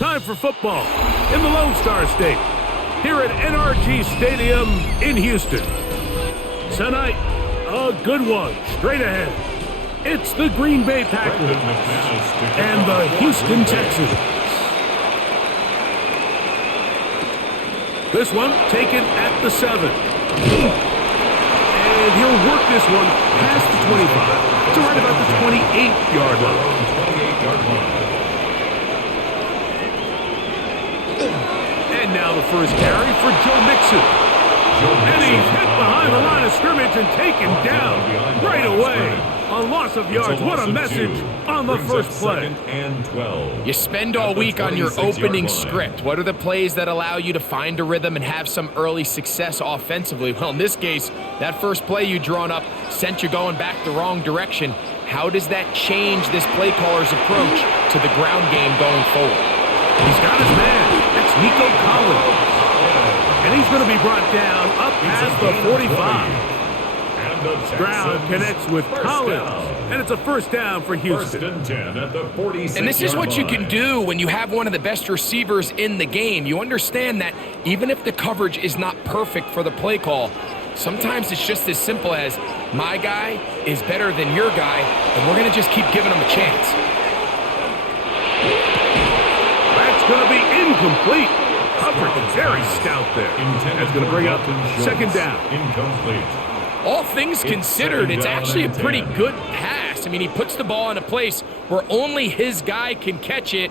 Time for football in the Lone Star State, here at NRG Stadium in Houston. Tonight, a good one straight ahead. It's the Green Bay Packers and the Houston Texans. This one taken at the 7. And he'll work this one past the 25 to right about the 28-yard line. And now the first carry for Joe Mixon. And he's hit behind the line of scrimmage and taken down right away. A loss of yards. What a message on the first play. You spend all week on your opening script. What are the plays that allow you to find a rhythm and have some early success offensively? Well, in this case, that first play you drawn up sent you going back the wrong direction. How does that change this play caller's approach to the ground game going forward? He's got his man. That's Nico Collins. And he's going to be brought down up past the 45. Stroud connects with Collins, and it's a first down for Houston. And this is what you can do when you have one of the best receivers in the game. You understand that even if the coverage is not perfect for the play call, sometimes it's just as simple as my guy is better than your guy, and we're going to just keep giving him a chance. That's going to be incomplete. Coverage very stout there. That's going to bring up second down. Incomplete. All things considered, it's actually a pretty good pass. I mean, he puts the ball in a place where only his guy can catch it,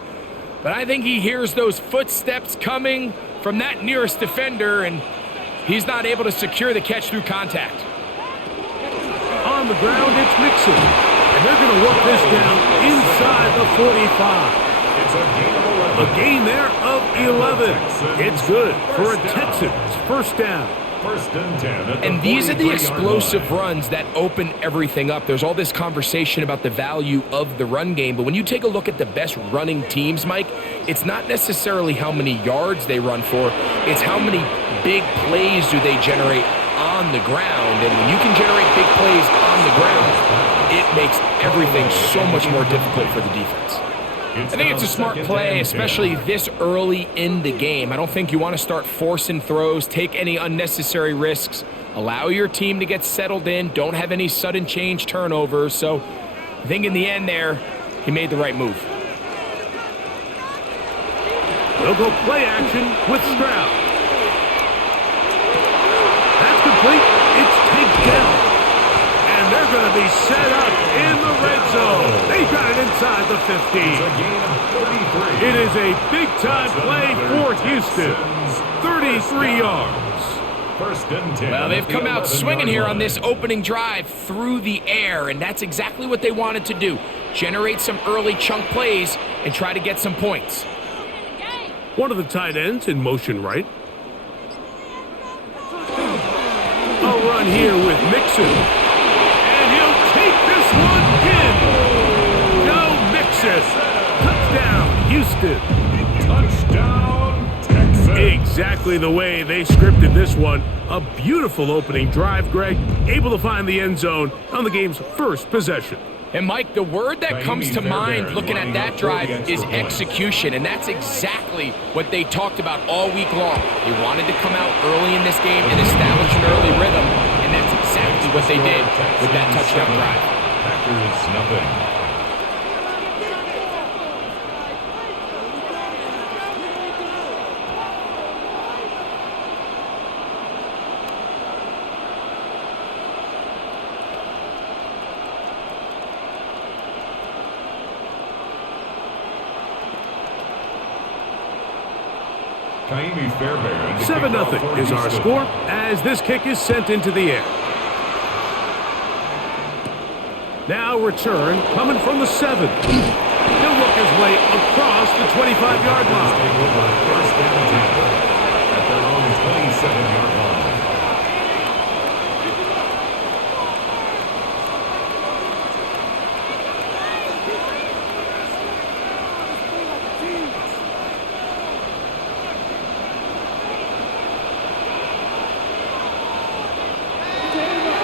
but I think he hears those footsteps coming from that nearest defender, and he's not able to secure the catch through contact. On the ground, it's Mixon, and they're going to work this down inside the 45. A gain there of 11. It's good for a Texans first down. And these are the explosive runs that open everything up. There's all this conversation about the value of the run game, but when you take a look at the best running teams, Mike, it's not necessarily how many yards they run for, it's how many big plays do they generate on the ground. And when you can generate big plays on the ground, it makes everything so much more difficult for the defense. I think it's a smart play, especially this early in the game. I don't think you want to start forcing throws, take any unnecessary risks, allow your team to get settled in, don't have any sudden change turnovers. So I think in the end there, he made the right move. They'll go play action with Stroud. That's complete. It's takedown. And they're going to be set up in the red zone. They've got it inside the 50. It is a big-time play for Houston. 33 yards. Well, they've come out swinging here on this opening drive through the air, and that's exactly what they wanted to do. Generate some early chunk plays and try to get some points. One of the tight ends in motion right. A run here with Mixon. Touchdown, Houston. Touchdown, Texans. Exactly the way they scripted this one. A beautiful opening drive, Greg. Able to find the end zone on the game's first possession. And, Mike, the word that comes to mind looking at that drive is execution, and that's exactly what they talked about all week long. They wanted to come out early in this game and establish an early rhythm, and that's exactly what they did with that touchdown drive. Packers nothing. Kaimi Fairbairn. 7-0 is our score as this kick is sent into the air. Now return coming from the 7. He'll work his way across the 25-yard line. First down at their own 27-yard line.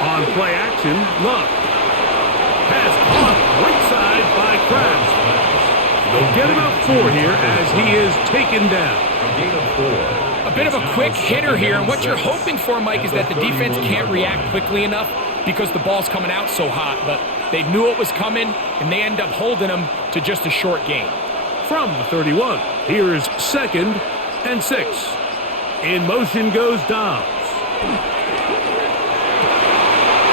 On play action, Love. Pass caught right side by Kraft. They'll get about 4 here as he is taken down. A gain of 4. A bit of a quick hitter here, and what you're hoping for, Mike, is that the defense can't react quickly enough because the ball's coming out so hot, but they knew it was coming, and they end up holding them to just a short gain. From the 31, here's 2nd and 6. In motion goes Dobbs.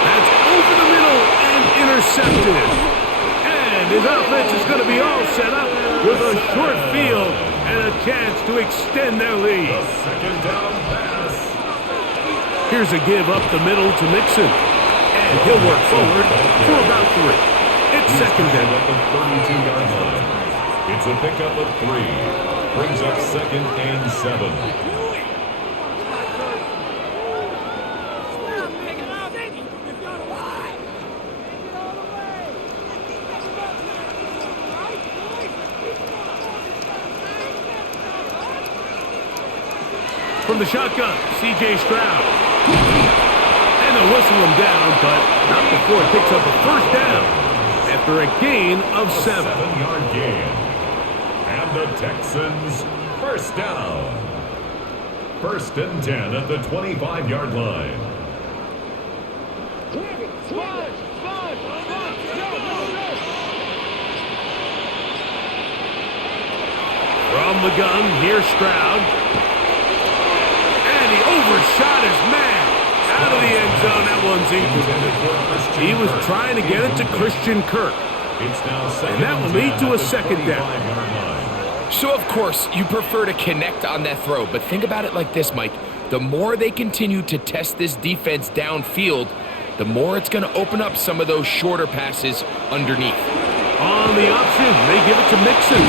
That's over the middle and intercepted. And his offense is going to be all set up with a short field and a chance to extend their lead. The second down pass. Here's a give up the middle to Mixon. And he'll work forward for about 3. It's 2nd At down. the 32-yard line. It's a pickup of 3. Brings up 2nd and 7. From the shotgun, C.J. Stroud. And they'll whistle him down, but not before it picks up a 1st down after a gain of 7. 7-yard gain. And the Texans, 1st down. 1st and 10 at the 25-yard line. From the gun, here's Stroud. And he overshot his man. Out of the end zone, that one's incomplete. He was trying to get it to Christian Kirk. It's now And that will lead to a 2nd down. So, of course, you prefer to connect on that throw, but think about it like this, Mike. The more they continue to test this defense downfield, the more it's going to open up some of those shorter passes underneath. On the option, they give it to Mixon.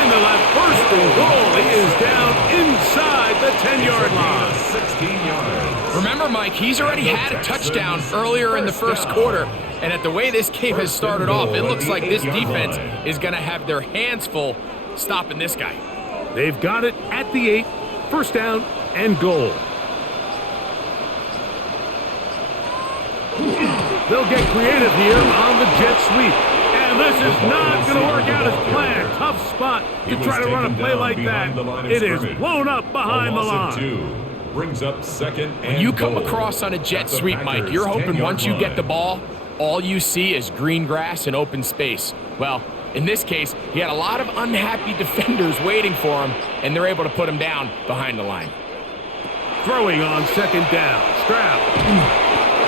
And the left 1st and goal. He is down inside the 10-yard line. 16 yards. Remember, Mike, he's already had a touchdown earlier in the 1st quarter, and at the way this game has started off, it looks like this defense is going to have their hands full stopping this guy. They've got it at the 8, 1st down and goal. They'll get creative here on the jet sweep. And this is not going to work out as planned. Tough spot to try to run a play like that. It is blown up behind the line. Brings up 2nd and When you come goal. across on a jet sweep, Mike, you're hoping once you get the ball, all you see is green grass and open space. Well, in this case, he had a lot of unhappy defenders waiting for him, and they're able to put him down behind the line. Throwing on 2nd down. Stroud.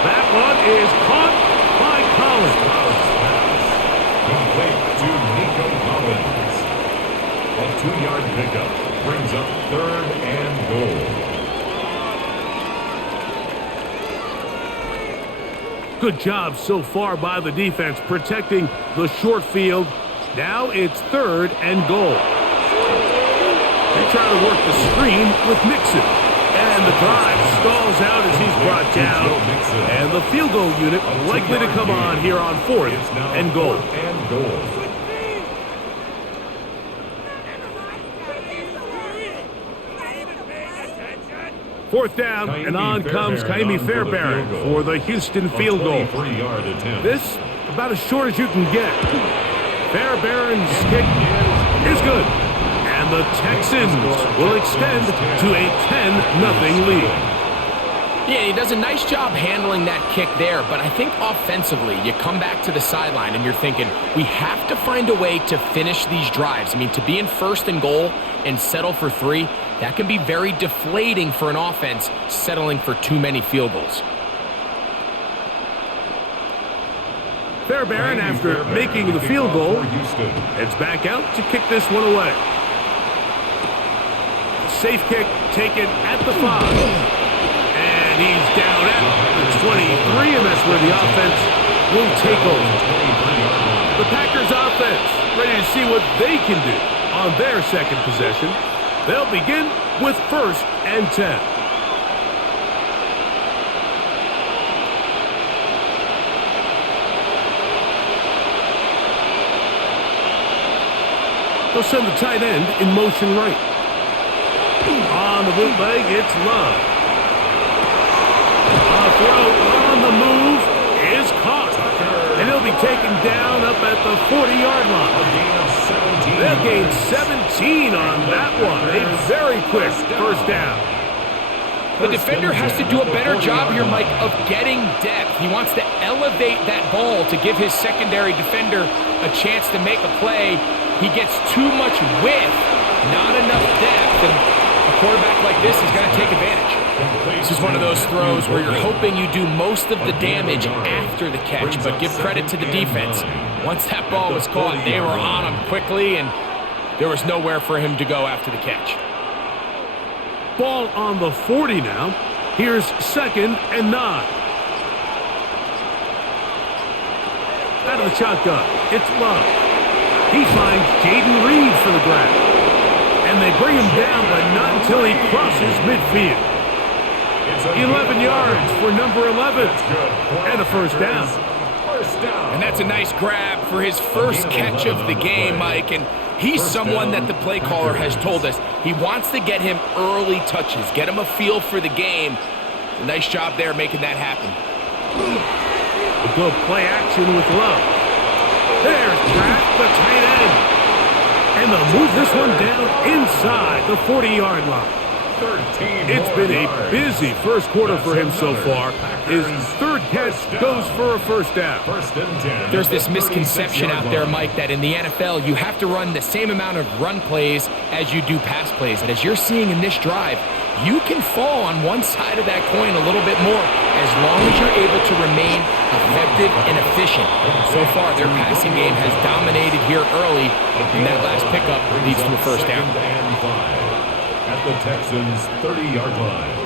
That one is caught by Collins. Complete to Nico Collins. A 2-yard pickup brings up 3rd and goal. Good job so far by the defense protecting the short field. Now it's 3rd and goal. They try to work the screen with Mixon. And the drive stalls out as he's brought down. And the field goal unit likely to come on here on 4th and goal. 4th and goal. Fourth down, and on comes Kaimi Fairbairn for the Houston field goal. 23-yard attempt. This, about as short as you can get. Fairbairn's kick is good. And the Texans will extend to a 10-0 lead. Yeah, he does a nice job handling that kick there, but I think offensively, you come back to the sideline and you're thinking, we have to find a way to finish these drives. I mean, to be in 1st and goal and settle for 3, that can be very deflating for an offense settling for too many field goals. Fairbairn, after making the field goal, heads back out to kick this one away. Safe kick taken at the 5. And he's down at the 23, and that's where the offense will take over. The Packers offense ready to see what they can do on their 2nd possession. They'll begin with 1st and 10. They'll send the tight end in motion right. On the bootleg, it's Love. A throw on the move is caught. And he'll be taken down up at the 40-yard line. A gain of They'll gain 17 on that one. A very quick first down. The defender has to do a better job here, Mike, of getting depth. He wants to elevate that ball to give his secondary defender a chance to make a play. He gets too much width, not enough depth, and a quarterback like this is going to take advantage. This is one of those throws where you're hoping you do most of the damage after the catch, but give credit to the defense. Once that ball was caught, they were on him quickly, and there was nowhere for him to go after the catch. Ball on the 40 now. Here's 2nd and 9. Out of the shotgun, it's Love. He finds Jaden Reed for the grab. And they bring him down, but not until he crosses midfield. 11 yards for number 11. And a first down. And that's a nice grab for his first catch of the game, Mike. And he's someone that the play caller has told us he wants to get him early touches, get him a feel for the game. A nice job there making that happen. A good play action with Love. There's Pratt, the tight end. And they'll move this one down inside the 40-yard line. It's been a busy first quarter for him so far. His third catch goes for a first down. There's this misconception out there, Mike, that in the NFL you have to run the same amount of run plays as you do pass plays. And as you're seeing in this drive, you can fall on one side of that coin a little bit more as long as you're able to remain effective and efficient. So far, their passing game has dominated here early, and that last pickup leads to a first down. At the Texans' 30-yard line.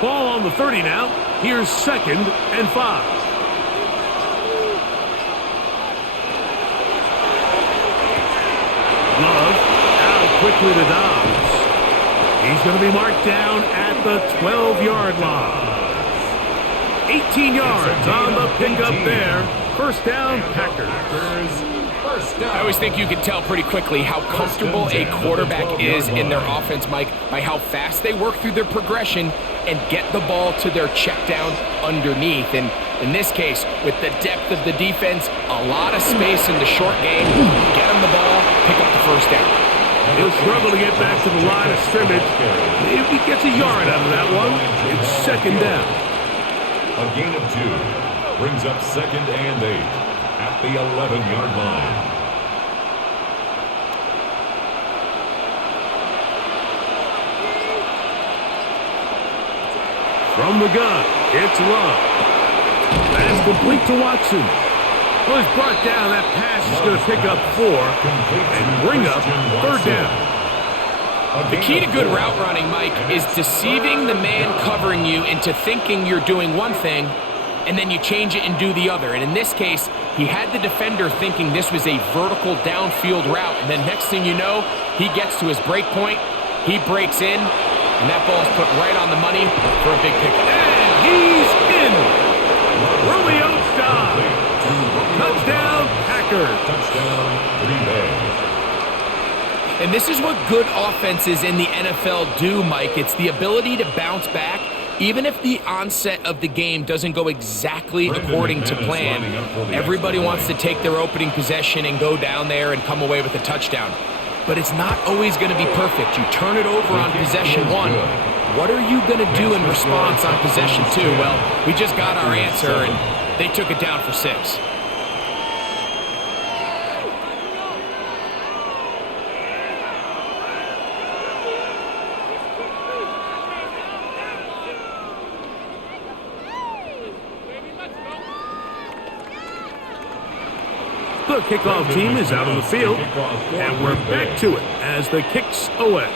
Ball on the 30 now. Here's 2nd and 5. Love out quickly to Dobbs. He's going to be marked down at the 12-yard line. 18 yards on the pickup there. First down, Packers. I always think you can tell pretty quickly how comfortable a quarterback is in their offense, Mike, by how fast they work through their progression and get the ball to their check down underneath. And in this case, with the depth of the defense, a lot of space in the short game, get him the ball, pick up the first down. He'll struggle to get back to the line of scrimmage. If he gets a yard out of that one, it's 2nd down. A gain of 2 brings up 2nd and 8. At the 11-yard line. From the gun, it's Love. That's complete to Watson. Well, he's brought down. That pass is going to pick up 4 and bring up 3rd down. The key to good route running, Mike, is deceiving the man covering you into thinking you're doing one thing, and then you change it and do the other. And in this case, he had the defender thinking this was a vertical downfield route. And then next thing you know, he gets to his break point, he breaks in, and that ball is put right on the money for a big pickup. And he's in. Romeo Dobbs. Touchdown, Packers. Touchdown, Green Bay. And this is what good offenses in the NFL do, Mike. It's the ability to bounce back. Even if the onset of the game doesn't go exactly according to plan, everybody wants to take their opening possession and go down there and come away with a touchdown. But it's not always going to be perfect. You turn it over on possession 1. What are you going to do in response on possession 2? Well, we just got our answer, and they took it down for 6. The kickoff team is out on the field, and we're back to it as the kick's away.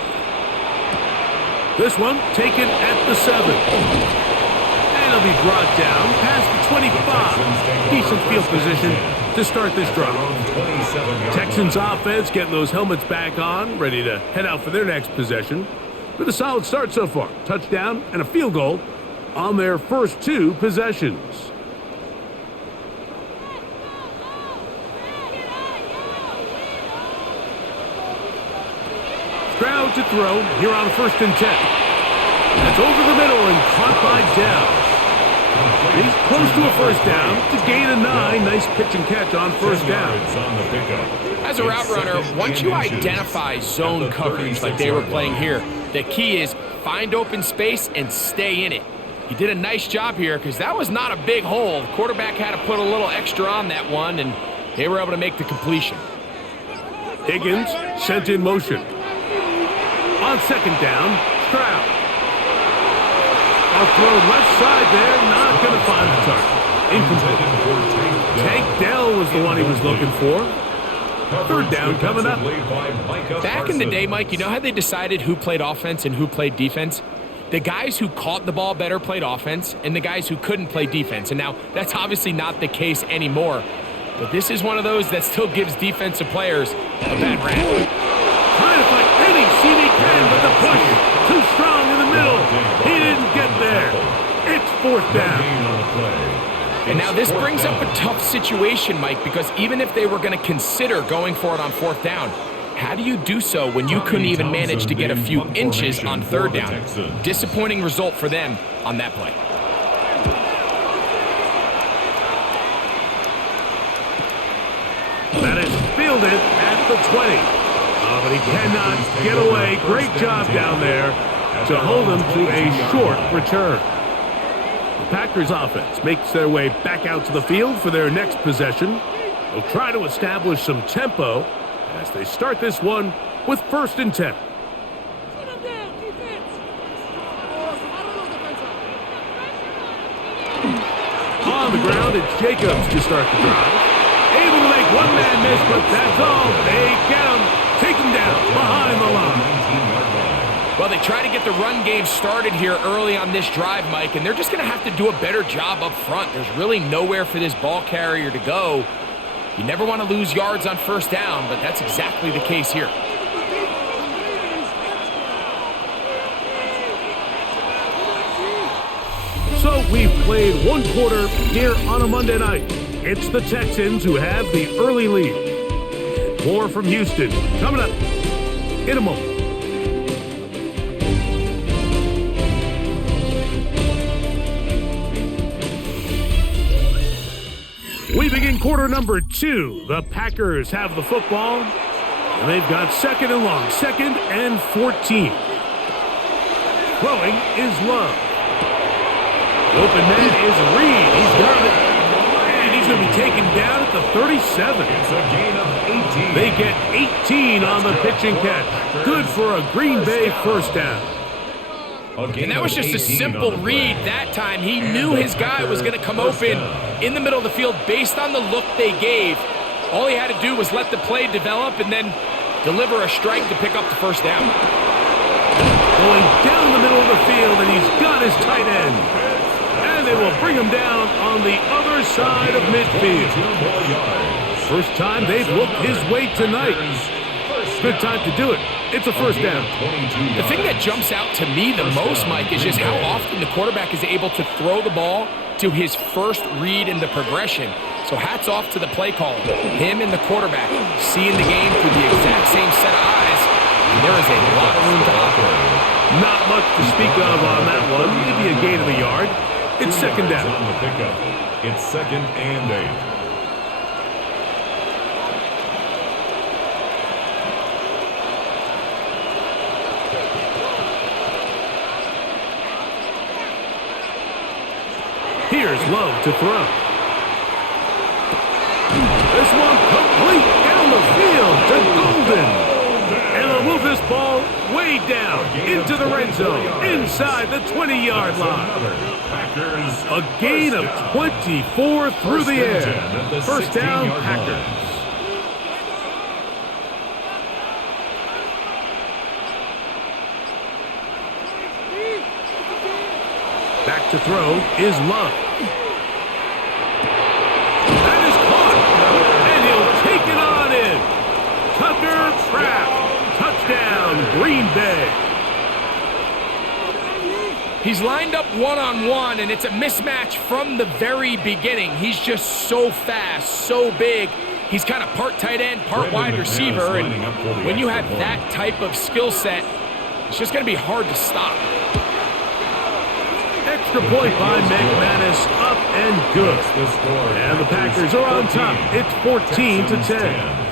This one taken at the 7. And it'll be brought down past the 25. Decent field position to start this drive. Texans offense getting those helmets back on, ready to head out for their next possession. With a solid start so far. Touchdown and a field goal on their first 2 possessions. Crowd to throw here on 1st and 10. That's over the middle and caught by Dell. He's close to a first down to gain a 9. Nice pitch and catch on first down. As a route runner, once you identify zone coverage like they were playing here, the key is find open space and stay in it. He did a nice job here because that was not a big hole. The quarterback had to put a little extra on that one, and they were able to make the completion. Higgins sent in motion. On second down, Stroud. A throw left side there, not going to find the target. Incomplete. Tank Dell was the one he was looking for. Third down coming up. Back in the day, Mike, you know how they decided who played offense and who played defense? The guys who caught the ball better played offense, and the guys who couldn't play defense. And now, that's obviously not the case anymore. But this is one of those that still gives defensive players a bad rap. Trying to find any seam he can, but the push too strong in the middle. He didn't get there. It's fourth down. And now this brings up a tough situation, Mike, because even if they were going to consider going for it on fourth down, how do you do so when you couldn't even manage to get a few inches on third down? Disappointing result for them on that play. That is fielded at the 20. But he cannot get away. Great job down there to hold him to a short return. The Packers offense makes their way back out to the field for their next possession. They'll try to establish some tempo as they start this one with 1st and 10. On the ground, it's Jacobs to start the drive. Able to make one man miss, but that's all. They get him. Take him down behind the line. Well, they try to get the run game started here early on this drive, Mike, and they're just going to have to do a better job up front. There's really nowhere for this ball carrier to go. You never want to lose yards on first down, but that's exactly the case here. So we've played one quarter here on a Monday night. It's the Texans who have the early lead. More from Houston coming up in a moment. We begin quarter number 2. The Packers have the football, and they've got 2nd and long, 2nd and 14. Throwing is Love. The open man is Reed. He's got it. And he's going to be taken down at the 37. It's a gain of 18. They get 18 on the pitch and catch. Good for a Green Bay first down. And that was just a simple read that time. He knew his guy was going to come open in the middle of the field based on the look they gave. All he had to do was let the play develop and then deliver a strike to pick up the first down. Going down the middle of the field, and he's got his tight end. And they will bring him down on the other side of midfield. First time they've looked his way tonight. Good time to do it. It's a first down. The thing that jumps out to me the most, Mike, is just how often the quarterback is able to throw the ball to his first read in the progression. So hats off to the play caller. Him and the quarterback seeing the game through the exact same set of eyes. And there is a lot of room to operate. Not much to speak of on that one. Maybe a gain of a yard. It's second down. On the pickup. It's 2nd and 8. Here's Love to throw. This one complete down the field to Golden. And they'll move this ball way down into the red zone, inside the 20-yard line. A gain of 24 through the air. First down, Packers. Back to throw is Love. That is caught, and he'll take it on in. Tucker Pratt, touchdown, Green Bay. He's lined up one-on-one, and it's a mismatch from the very beginning. He's just so fast, so big. He's kind of part tight end, part wide receiver, and when you have that type of skill set, it's just going to be hard to stop. extra point by McManus, up and good. And the Packers are on top. It's 14-10.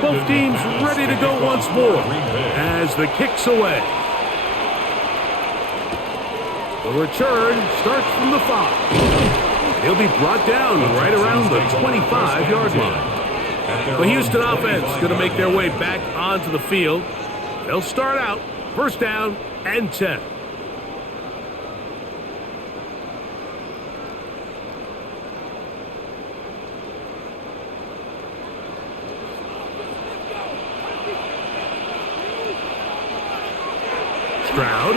Both teams ready to go once more as the kick's away. The return starts from the 5. He'll be brought down right around the 25-yard line. The Houston offense is going to make their way back onto the field. They'll start out first down and 10. Stroud.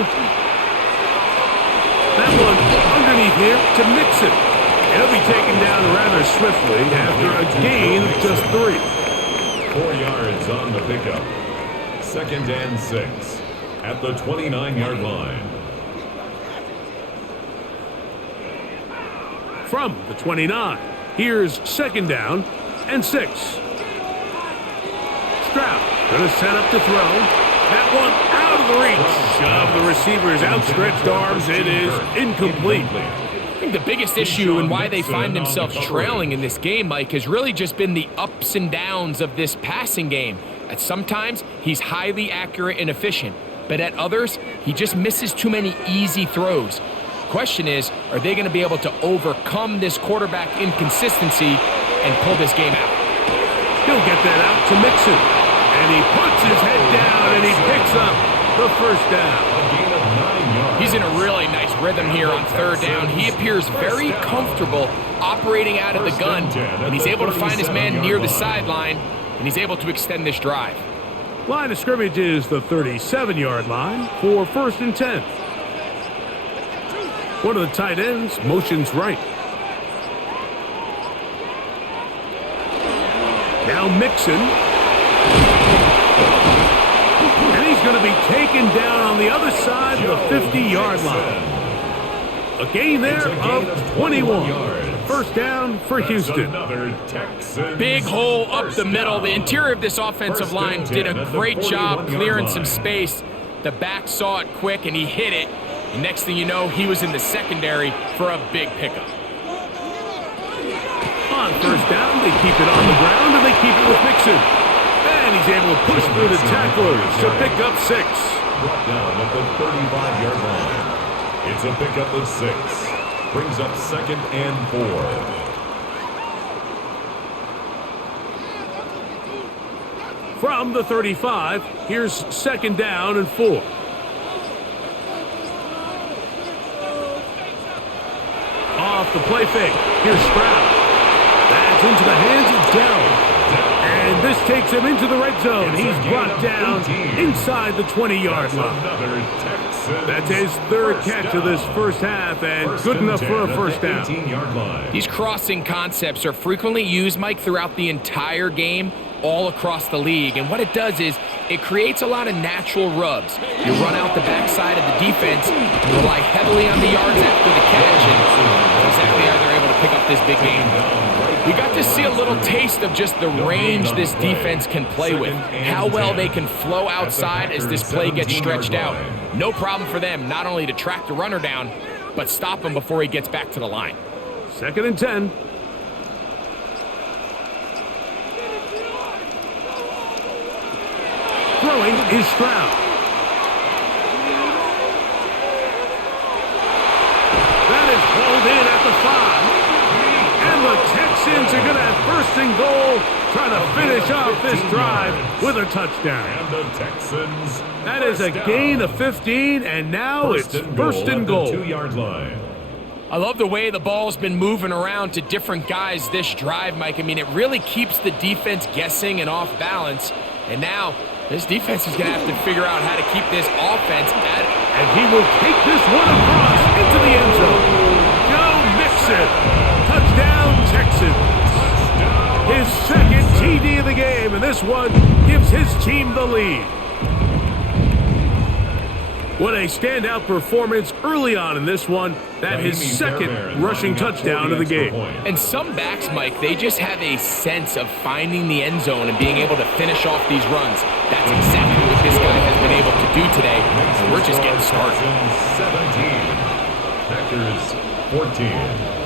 That one underneath here to Mixon. He'll be taken down rather swiftly after a gain of just 3. 4 yards on the pickup. 2nd and 6 at the 29-yard line. From the 29, here's 2nd down and 6. Stroud going to set up to throw. That one out of the reach of the receiver's outstretched arms. It is incomplete. I think the biggest issue and why they find themselves trailing in this game, Mike, has really just been the ups and downs of this passing game. At sometimes, he's highly accurate and efficient, but at others, he just misses too many easy throws. Question is, are they going to be able to overcome this quarterback inconsistency and pull this game out? He'll get that out to Mixon. And he puts his head down and he picks up the first down. A gain of 9 yards. He's in a really nice rhythm here on 3rd down. He appears very comfortable operating out of the gun, and he's able to find his man near the sideline, and he's able to extend this drive. Line of scrimmage is the 37-yard line for 1st and 10. One of the tight ends motions right. Now Mixon. And he's going to be taken down on the other side of the 50-yard line. A gain there of 21. 1st down for Houston. Big hole up the middle. The interior of this offensive line did a great job clearing some space. The back saw it quick, and he hit it. And next thing you know, he was in the secondary for a big pickup. On 1st down, they keep it on the ground, and they keep it with Mixon. And he's able to push through the tacklers to pick up 6. Brought down at the 35-yard line. It's a pickup of 6. Brings up 2nd and 4. From the 35, here's 2nd down and 4. Off the play fake, here's Stroud. That's into the hands of Dell. And this takes him into the red zone. He's brought down inside the 20-yard line. That's his 3rd catch of this first half, and good enough for a first down. These crossing concepts are frequently used, Mike, throughout the entire game, all across the league. And what it does is it creates a lot of natural rubs. You run out the backside of the defense, you rely heavily on the yards after the catch, and that's exactly how they're able to pick up this big game. We got to see a little taste of just the range this defense can play with, how well they can flow outside as this play gets stretched out. No problem for them not only to track the runner down, but stop him before he gets back to the line. 2nd and 10. Throwing is Stroud. That is pulled in at the 5. And the Texans are going to have 1st and goal, trying to finish off this drive with a touchdown. And the Texans. That is a gain of 15, and now it's 1st and goal. 2-yard line. I love the way the ball's been moving around to different guys this drive, Mike. I mean, it really keeps the defense guessing and off balance. And now this defense is going to have to figure out how to keep this offense at it. And he will take this one across into the end zone. Go Mixon. Touchdown, Texans. His 2nd TD of the game, and this one, gives his team the lead. What a standout performance early on in this one. That his second rushing touchdown of the game. And some backs, Mike, they just have a sense of finding the end zone and being able to finish off these runs. That's exactly what this guy has been able to do today. And we're just getting started. 17, Packers 14.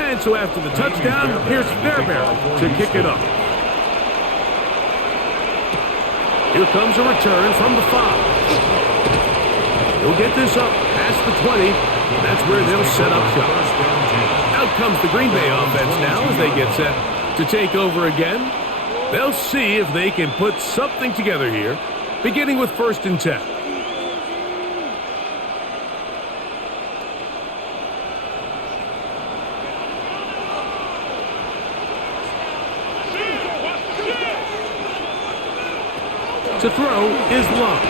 And so after the touchdown, here's Fairbairn to kick it up. Here comes a return from the 5. He'll get this up past the 20. And that's where they'll set up shop. Out comes the Green Bay offense now as they get set to take over again. They'll see if they can put something together here, beginning with 1st and 10. To throw is Love.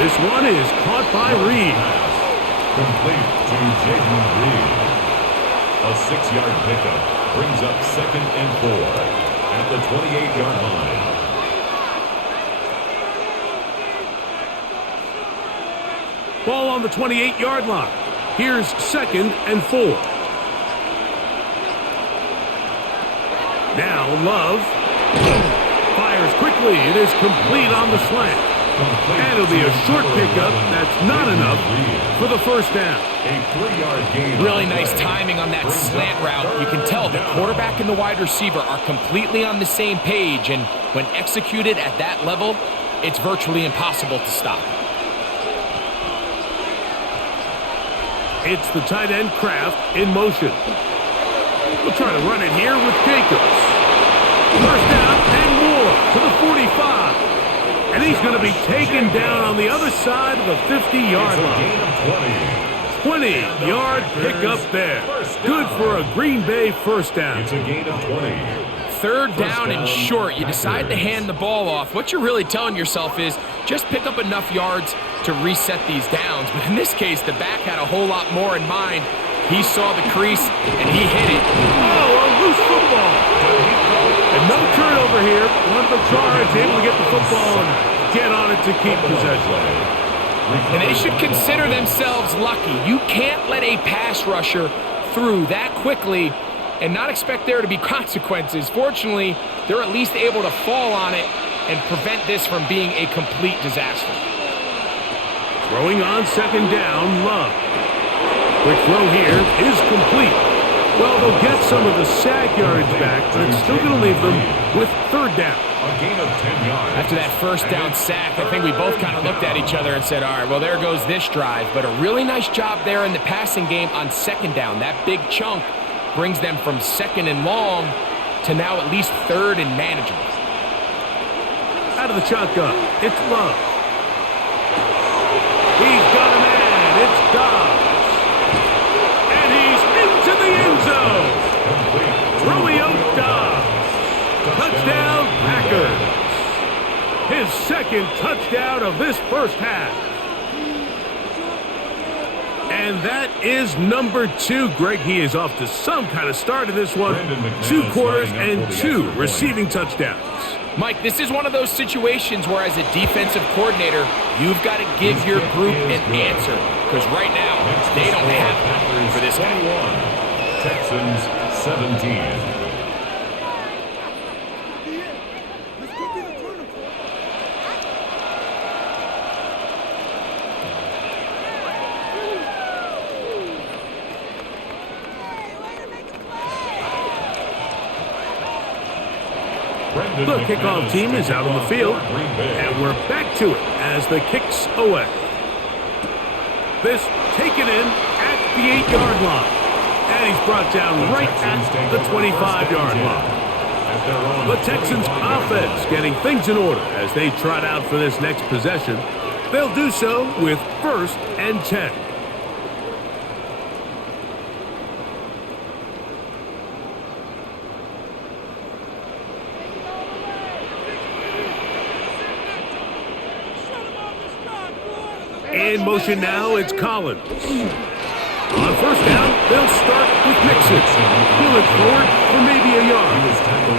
This one is caught by Reed. Complete to Jaden Reed. A 6-yard pickup brings up 2nd and 4 at the 28-yard line. Ball on the 28-yard line. Here's 2nd and 4. Now Love fires quickly. It is complete on the slant. And it'll be a short pickup. That's not enough for the 1st down. A 3-yard gain. Really nice timing on that slant route. You can tell the quarterback and the wide receiver are completely on the same page. And when executed at that level, it's virtually impossible to stop. It's the tight end Kraft in motion. We'll try to run it here with Jacobs. 1st down and more to the 45. And he's going to be taken down on the other side of the 50-yard line. 20-yard pickup there. Good for a Green Bay 1st down. It's a gain of 20. 3rd down and short. You decide to hand the ball off. What you're really telling yourself is just pick up enough yards to reset these downs. But in this case, the back had a whole lot more in mind. He saw the crease, and he hit it. Oh, a loose football. And no turnover here. One of the guards able to get the football and get on it to keep possession. And they should consider themselves lucky. You can't let a pass rusher through that quickly and not expect there to be consequences. Fortunately, they're at least able to fall on it and prevent this from being a complete disaster. Throwing on 2nd down, Love. Quick throw here is complete. Well, they'll get some of the sack yardage back, but it's still going to leave them with 3rd down. A gain of 10 yards. After that 1st down sack, I think we both kind of looked at each other and said, all right, well, there goes this drive. But a really nice job there in the passing game on 2nd down. That big chunk brings them from 2nd and long to now at least 3rd and manageable. Out of the shotgun, it's Love. He's got a man. It's Dobbs. And he's into the end zone. Romeo Dobbs. Touchdown, Packers. His 2nd touchdown of this 1st half. And that is number 2. Greg, he is off to some kind of start in this one. 2 quarters and 2 receiving touchdowns. Mike, this is one of those situations where as a defensive coordinator, you've got to give your group an answer. Because right now, they don't have one for this guy. Texans 17. The kickoff team is out on the field, and we're back to it as the kick's away. This taken in at the 8-yard line, and he's brought down right at the 25-yard line. The Texans offense getting things in order as they trot out for this next possession. They'll do so with 1st and 10. In motion now, it's Collins. On first down, they'll start with Mixon. He'll look forward for maybe a yard.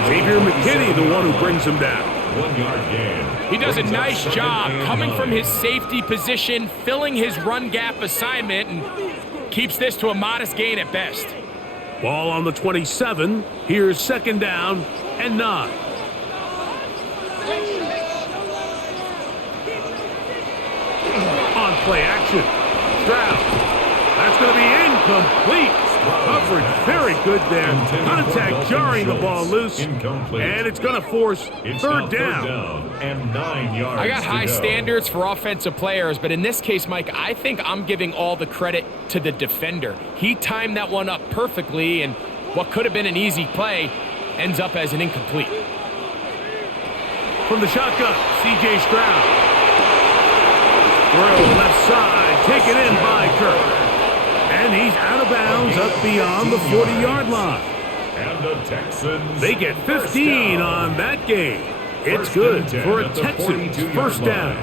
Xavier McKinney, the one who brings him down. 1 yard gain. He does a nice job coming from his safety position, filling his run gap assignment, and keeps this to a modest gain at best. Ball on the 27. Here's second down and 9. On play action. Stroud. That's going to be incomplete. Coverage very good there. Contact jarring the ball loose. And it's going to force third down. And 9 yards. I got high standards for offensive players, but in this case, Mike, I think I'm giving all the credit to the defender. He timed that one up perfectly, and what could have been an easy play ends up as an incomplete. From the shotgun, C.J. Stroud. Throw left side, taken in by Kirk. And he's out of bounds up beyond the 40-yard line. And the Texans. They get 15 on that game. It's good for a Texans first down.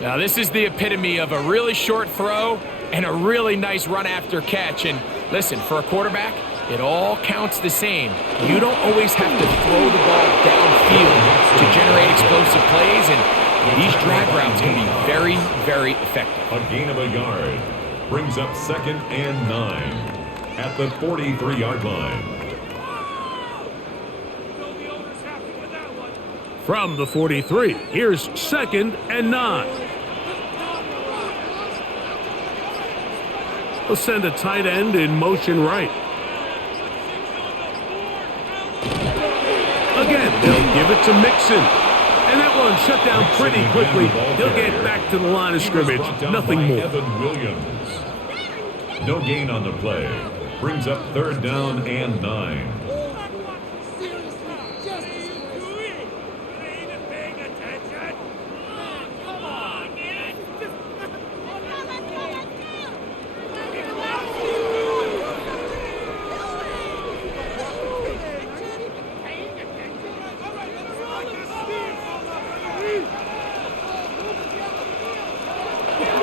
Now, this is the epitome of a really short throw and a really nice run after catch. And listen, for a quarterback, it all counts the same. You don't always have to throw the ball downfield to generate explosive plays, and these drag routes can be very, very effective. A gain of a yard brings up second and 9 at the 43-yard line. From the 43, here's second and 9. They'll send a tight end in motion right. Again, they'll give it to Mixon. And that one shut down pretty quickly. He'll get back to the line of scrimmage. Nothing more. Evan Williams. No gain on the play. Brings up third down and 9.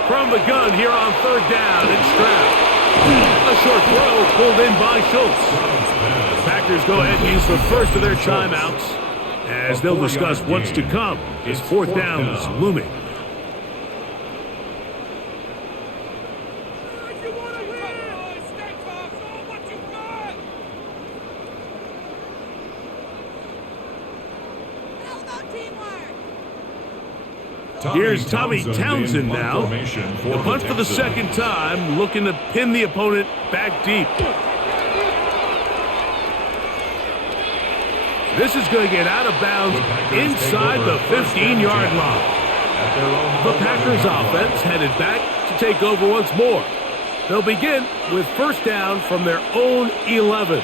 From the gun here on third down, it's Stroud. A short throw pulled in by Schultz. The Packers go ahead and use the first of their timeouts as they'll discuss what's to come as fourth down is looming. Here's Tommy Townsend now. The punt for the second time, looking to pin the opponent back deep. This is going to get out of bounds inside the 15-yard line. The Packers offense headed back to take over once more. They'll begin with first down from their own 11.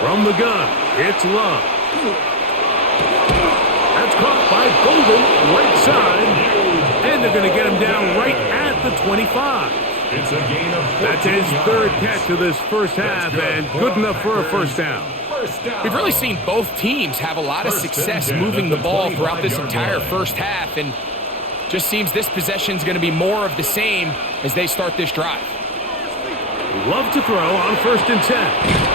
From the gun, it's Love. That's caught by Golden, right side. And they're going to get him down right at the 25. It's a gain of 14 That's his third catch of this first half, and good enough for a first down. We've really seen both teams have a lot of success moving the ball throughout this entire first half, and just seems this possession is going to be more of the same as they start this drive. Love to throw on first and 10.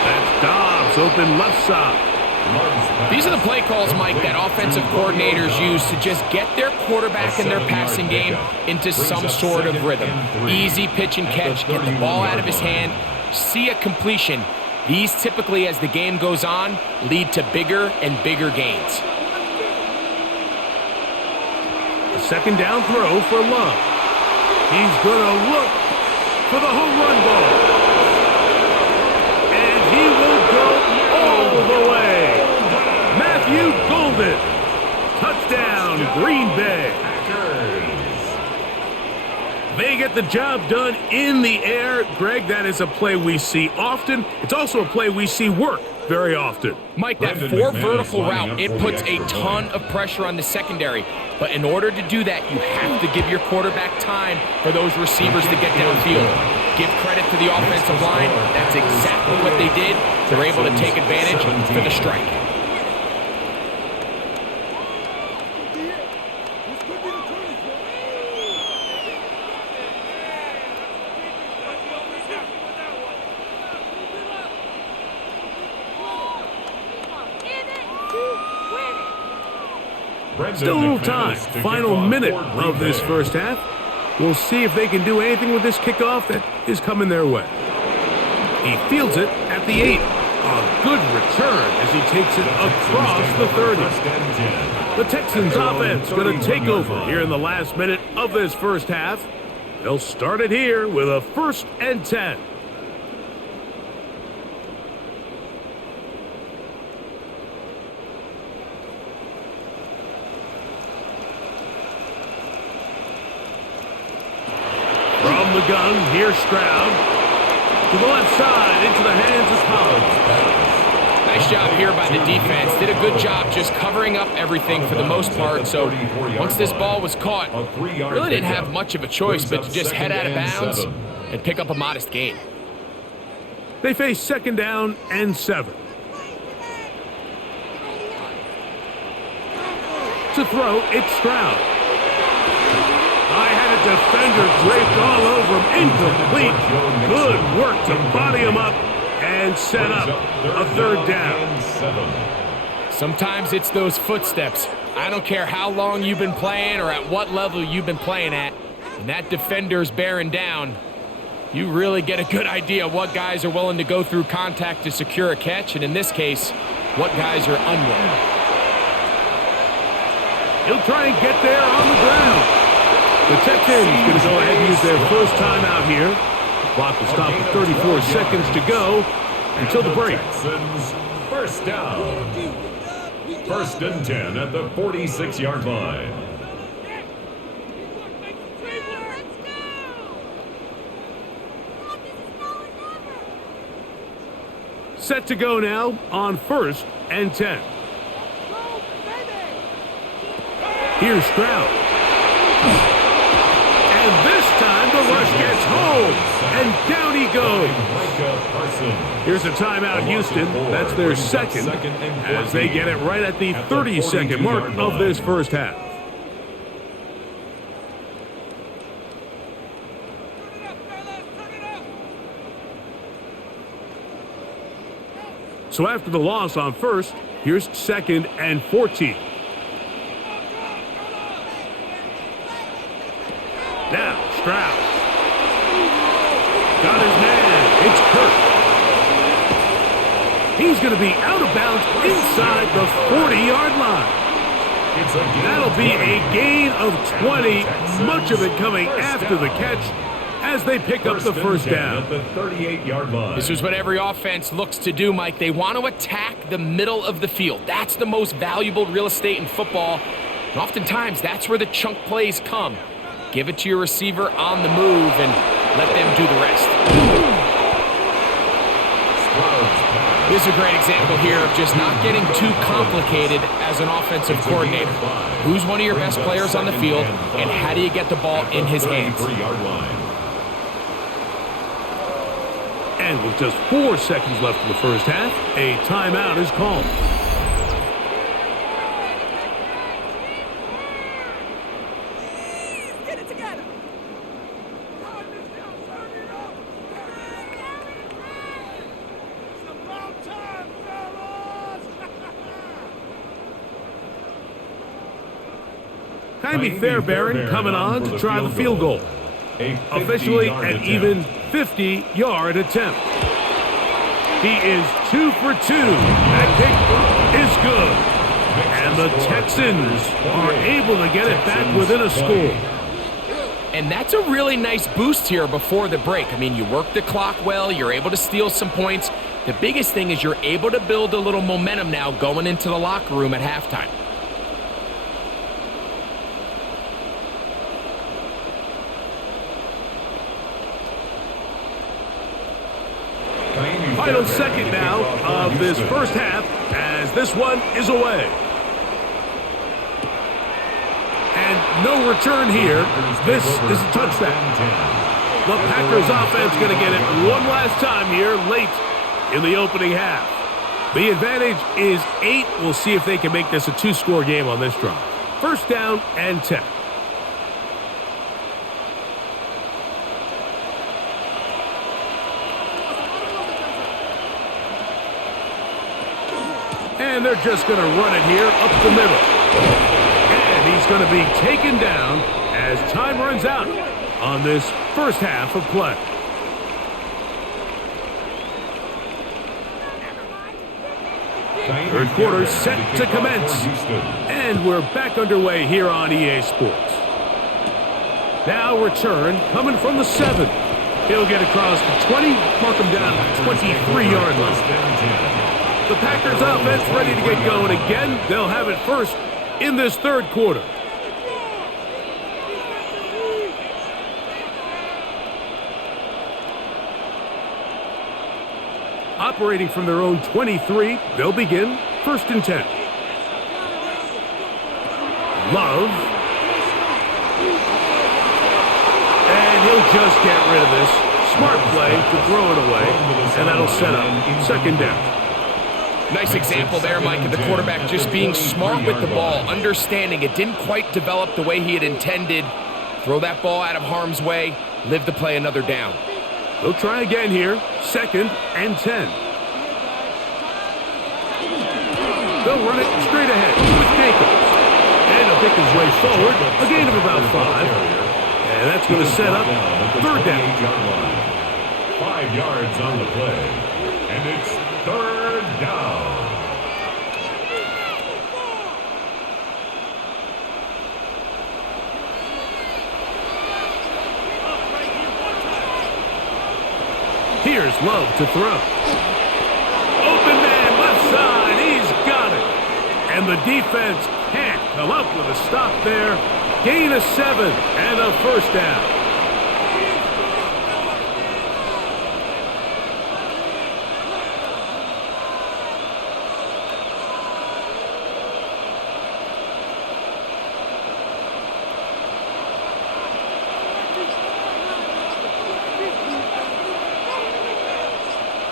That's Dobbs, open left side. These are the play calls, Mike, that offensive coordinators use to just get their quarterback and their passing game into some sort of rhythm. Easy pitch and catch, get the ball out of his hand, see a completion. These typically, as the game goes on, lead to bigger and bigger gains. A second down throw for Love. He's going to look for the home run ball. And he will go all the way. Matthew Golden. Touchdown, Green Bay. They get the job done in the air. Greg, that is a play we see often. It's also a play we see work very often. Mike, that vertical route, it puts a ton of pressure on the secondary. But in order to do that, you have to give your quarterback time for those receivers to get downfield. Give credit to the offensive line. That's exactly what they did. They're able to take advantage for the strike. Still a little time. Final minute of this first half. We'll see if they can do anything with this kickoff that is coming their way. He fields it at the 8. A good return as he takes it across the 30. The Texans offense going to take over here in the last minute of this first half. They'll start it here with a 1st and 10. From the gun, here's Stroud. To the left side, into the hands of Collins. Nice job here by the defense. Did a good job just covering up everything for the most part. So once this ball was caught, really didn't have much of a choice but to just head out of bounds and pick up a modest gain. They face 2nd down and 7. To throw, it's Stroud. I had a defender draped all over him. Incomplete. Good work to body him up and set up a 3rd down. Sometimes it's those footsteps. I don't care how long you've been playing or at what level you've been playing at. When that defender's bearing down, you really get a good idea of what guys are willing to go through contact to secure a catch, and in this case, what guys are unwilling. He'll try and get there on the ground. The Texans going to go ahead and use their first timeout here. Clock will stop at 34 seconds to go until the break. Texans first down. 1st and 10 at the 46-yard line. Set to go now on 1st and 10. Here's Stroud. And this time the rush gets home. And down he goes. Here's a timeout, Houston. That's their 2nd as they get it right at the 30-second mark of this first half. So after the loss on 1st, here's 2nd and 14. Now, Stroud. Got his man. It's Kirk. He's going to be out of bounds inside the 40-yard line. That'll be a gain of 20, much of it coming after the catch as they pick up the 1st down. At the 38-yard line. This is what every offense looks to do, Mike. They want to attack the middle of the field. That's the most valuable real estate in football. And oftentimes, that's where the chunk plays come. Give it to your receiver on the move and let them do the rest. This is a great example here of just not getting too complicated as an offensive coordinator. Who's one of your best players on the field, and how do you get the ball in his hands? And with just 4 seconds left in the first half, a timeout is called. Jaime Fairbairn coming on to try the field goal. Officially an even 50-yard attempt. He is 2 for 2. That kick is good. And the Texans are able to get it back within a score. And that's a really nice boost here before the break. I mean, you work the clock well. You're able to steal some points. The biggest thing is you're able to build a little momentum now going into the locker room at halftime. final second now of this first half as this one is away. And no return here. This is a touchdown. The Packers offense going to get it one last time here late in the opening half. The advantage is 8. We'll see if they can make this a 2-score game on this drive. First down and 10. And they're just going to run it here up the middle. And he's going to be taken down as time runs out on this first half of play. Third quarter set to commence. And we're back underway here on EA Sports. Now return coming from the 7. He'll get across the 20, mark him down at the 23-yard line. The Packers offense ready to get going again. They'll have it first in this third quarter. Operating from their own 23, they'll begin first and 10. Love. And he'll just get rid of this. Smart play to throw it away. And that'll set up second down. Nice example there, Mike, of the quarterback just being smart with the ball, understanding it didn't quite develop the way he had intended. Throw that ball out of harm's way, live to play another down. They'll try again here, second and 10. They'll run it straight ahead with Jacobs. And he'll pick his way forward, a gain of about 5. And that's going to set up third down. 5 yards on the play. And it's third down. Here's Love to throw. Open man, left side. He's got it. And the defense can't come up with a stop there. Gain of 7 and a first down.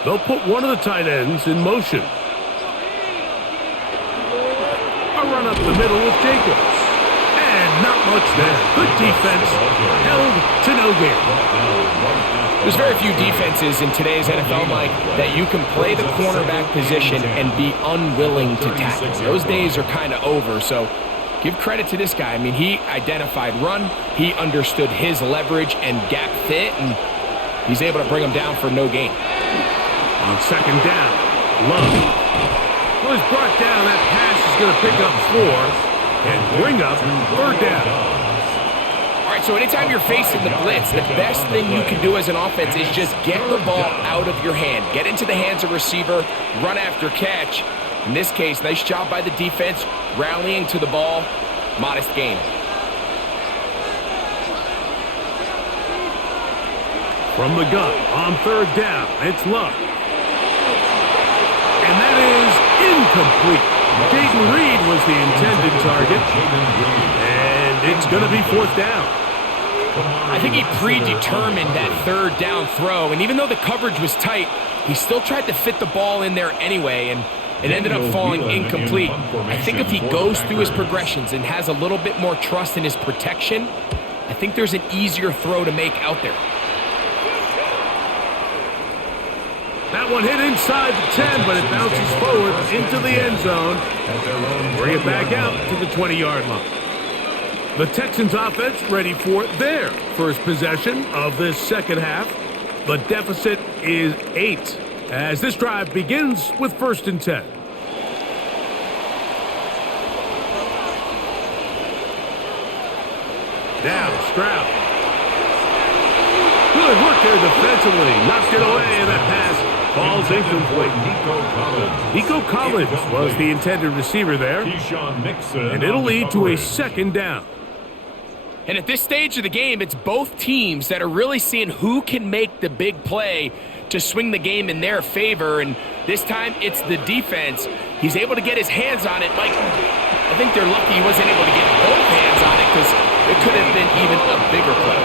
They'll put one of the tight ends in motion. A run up the middle with Jacobs. And not much there. Good defense. Held to no gain. There's very few defenses in today's NFL, Mike, that you can play the cornerback position and be unwilling to tackle. Those days are kind of over, so give credit to this guy. I mean, he identified run, he understood his leverage and gap fit, and he's able to bring him down for no gain. On second down, Love was brought down. That pass is going to pick up 4 and bring up third down. All right, so anytime you're facing the blitz, the best thing you can do as an offense is just get the ball out of your hand. Get into the hands of receiver, run after catch. In this case, nice job by the defense, rallying to the ball. Modest gain. From the gun, on third down, it's Love. And that is incomplete. Jaden Reed was the intended target. And it's going to be fourth down. I think he predetermined that third down throw. And even though the coverage was tight, he still tried to fit the ball in there anyway. And it ended up falling incomplete. I think if he goes through his progressions and has a little bit more trust in his protection, I think there's an easier throw to make out there. That one hit inside the 10, but it bounces forward into the end zone. Bring it back out to the 20-yard line. The Texans offense ready for their first possession of this second half. The deficit is 8 as this drive begins with first and 10. Now Stroud. Good work there defensively. Knocked it away, and that pass falls incomplete. Nico Collins was the intended receiver there. And it'll lead to a second down. And at this stage of the game, it's both teams that are really seeing who can make the big play to swing the game in their favor, and this time it's the defense. He's able to get his hands on it. Mike, I think they're lucky he wasn't able to get both hands on it because it could have been even a bigger play.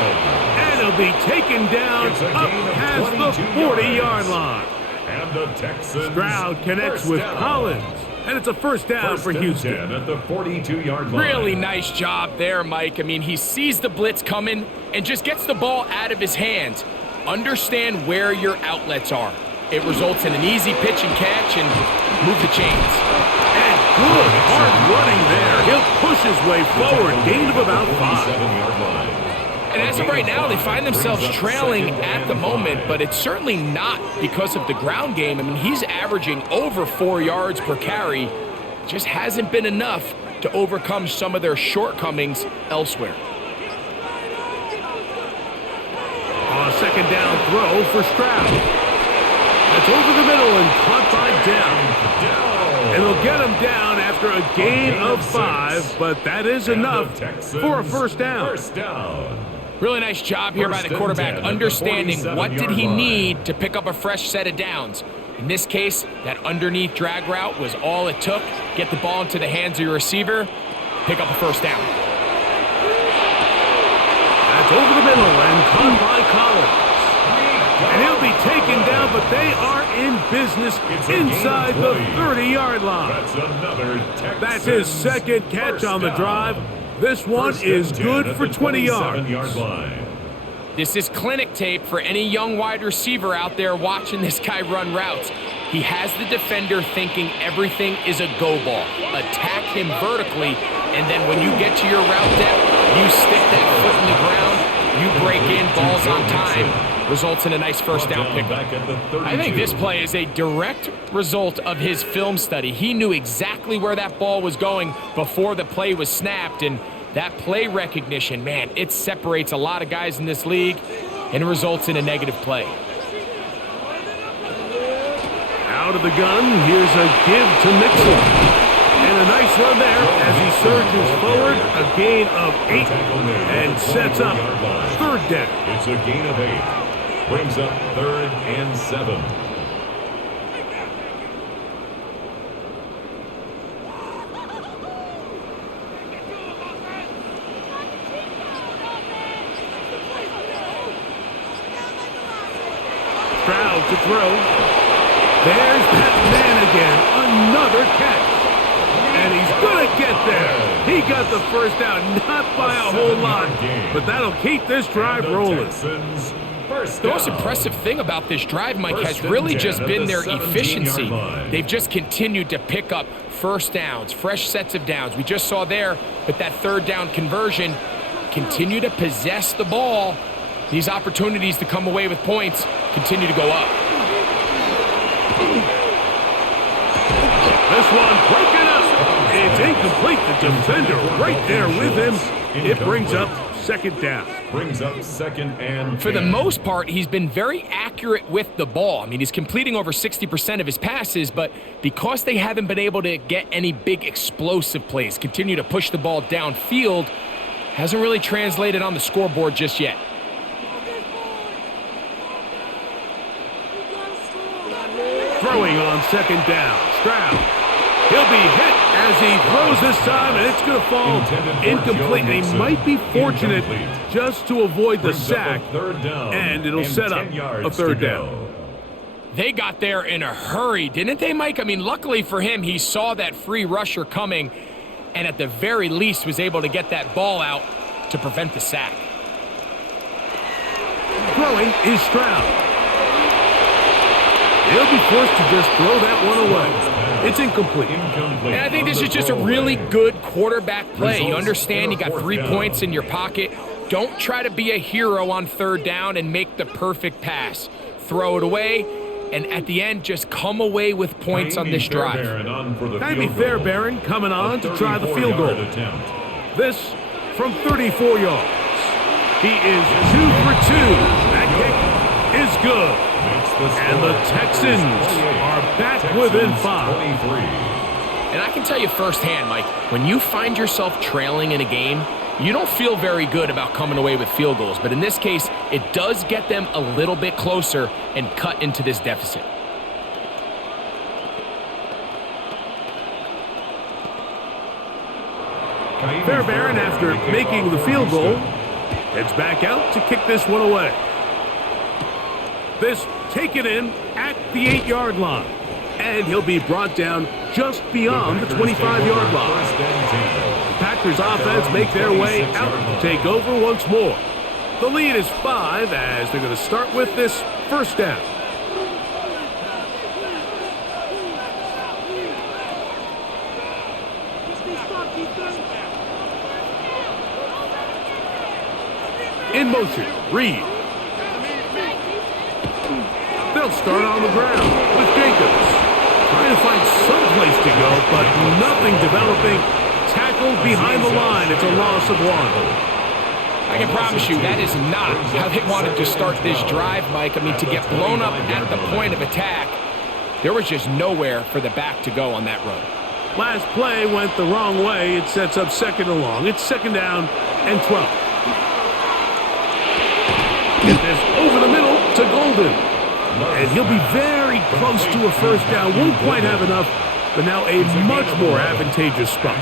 And he'll be taken down up past the 40-yard line. And the Texans Stroud connects with Collins. And it's a first down for Houston. At the 42-yard line. Really nice job there, Mike. I mean, he sees the blitz coming and just gets the ball out of his hands. Understand where your outlets are. It results in an easy pitch and catch and move the chains. And good hard running there. He'll push his way forward. Gain of about 5. 47-yard line. And as of right now, they find themselves trailing at the moment, but it's certainly not because of the ground game. I mean, he's averaging over 4 yards per carry. Just hasn't been enough to overcome some of their shortcomings elsewhere. On a second down throw for Stroud. That's over the middle and caught by down. And they'll get him down after a gain of 5, but that is enough for a first down. First down. Really nice job here by the quarterback, understanding what did he need to pick up a fresh set of downs. In this case, that underneath drag route was all it took. Get the ball into the hands of your receiver, pick up a first down. That's over the middle and caught by Collins. And he'll be taken down, but they are in business inside the 30-yard line. That's his second catch on the drive. This one is good for 20 yards. This is clinic tape for any young wide receiver out there watching this guy run routes. He has the defender thinking everything is a go ball. Attack him vertically, and then when you get to your route depth, you stick that foot in the ground, you break in balls on time, results in a nice first down pickup. I think this play is a direct result of his film study. He knew exactly where that ball was going before the play was snapped, and that play recognition, man, it separates a lot of guys in this league, and it results in a negative play. Out of the gun, here's a give to Mixon. And a nice run there as he surges forward, a gain of 8, and sets up third down. It's a gain of 8. Brings up 3rd and 7. Stroud to throw. There's that man again. Another catch. And he's going to get there. He got the first down, not by a whole lot, but that'll keep this drive rolling. The most impressive thing about this drive, Mike, has really just been their efficiency. They've just continued to pick up first downs, fresh sets of downs. We just saw there, but that third down conversion, continue to possess the ball. These opportunities to come away with points continue to go up. This one broken up. It's incomplete. The defender right there with him. It brings up second down. Brings up 2nd and 10. For the most part, he's been very accurate with the ball. I mean, he's completing over 60% of his passes, but because they haven't been able to get any big explosive plays, continue to push the ball downfield, hasn't really translated on the scoreboard just yet. Throwing on second down. Stroud. He'll be hit as he throws this time, and it's going to fall incomplete. And he might be fortunate just to avoid the sack, and it'll set up a third down. They got there in a hurry, didn't they, Mike? I mean, luckily for him, he saw that free rusher coming, and at the very least was able to get that ball out to prevent the sack. Throwing is Stroud. He'll be forced to just throw that one away. It's incomplete. And I think this is just a really good quarterback play. You understand you got 3 points in your pocket. Don't try to be a hero on third down and make the perfect pass. Throw it away, and at the end, just come away with points on this drive. Jaime Fairbairn coming on to try the field goal. This from 34 yards. He is 2 for 2. That kick is good. And the Texans are back within 5. And I can tell you firsthand, Mike, when you find yourself trailing in a game, You don't feel very good about coming away with field goals, but in this case, it does get them a little bit closer and cut into this deficit. Fairbairn, after making the field goal, heads back out to kick this one away. This taken in at the 8-yard line. And he'll be brought down just beyond the 25-yard line. The Packers offense make their way out to take over once more. The lead is 5 as they're going to start with this first down. In motion, Reed. They'll start on the ground with Jacobs. Trying to find some place to go, but nothing developing. Tackled behind the line. It's a loss of 1. I can promise you that is not how they wanted to start this drive, Mike. I mean, to get blown up at the point of attack, there was just nowhere for the back to go on that run. Last play went the wrong way. It sets up second and long. It's second down and 12. Get this over the middle to Golden. And he'll be very close to a first down. Won't quite have enough, but now a much more advantageous spot.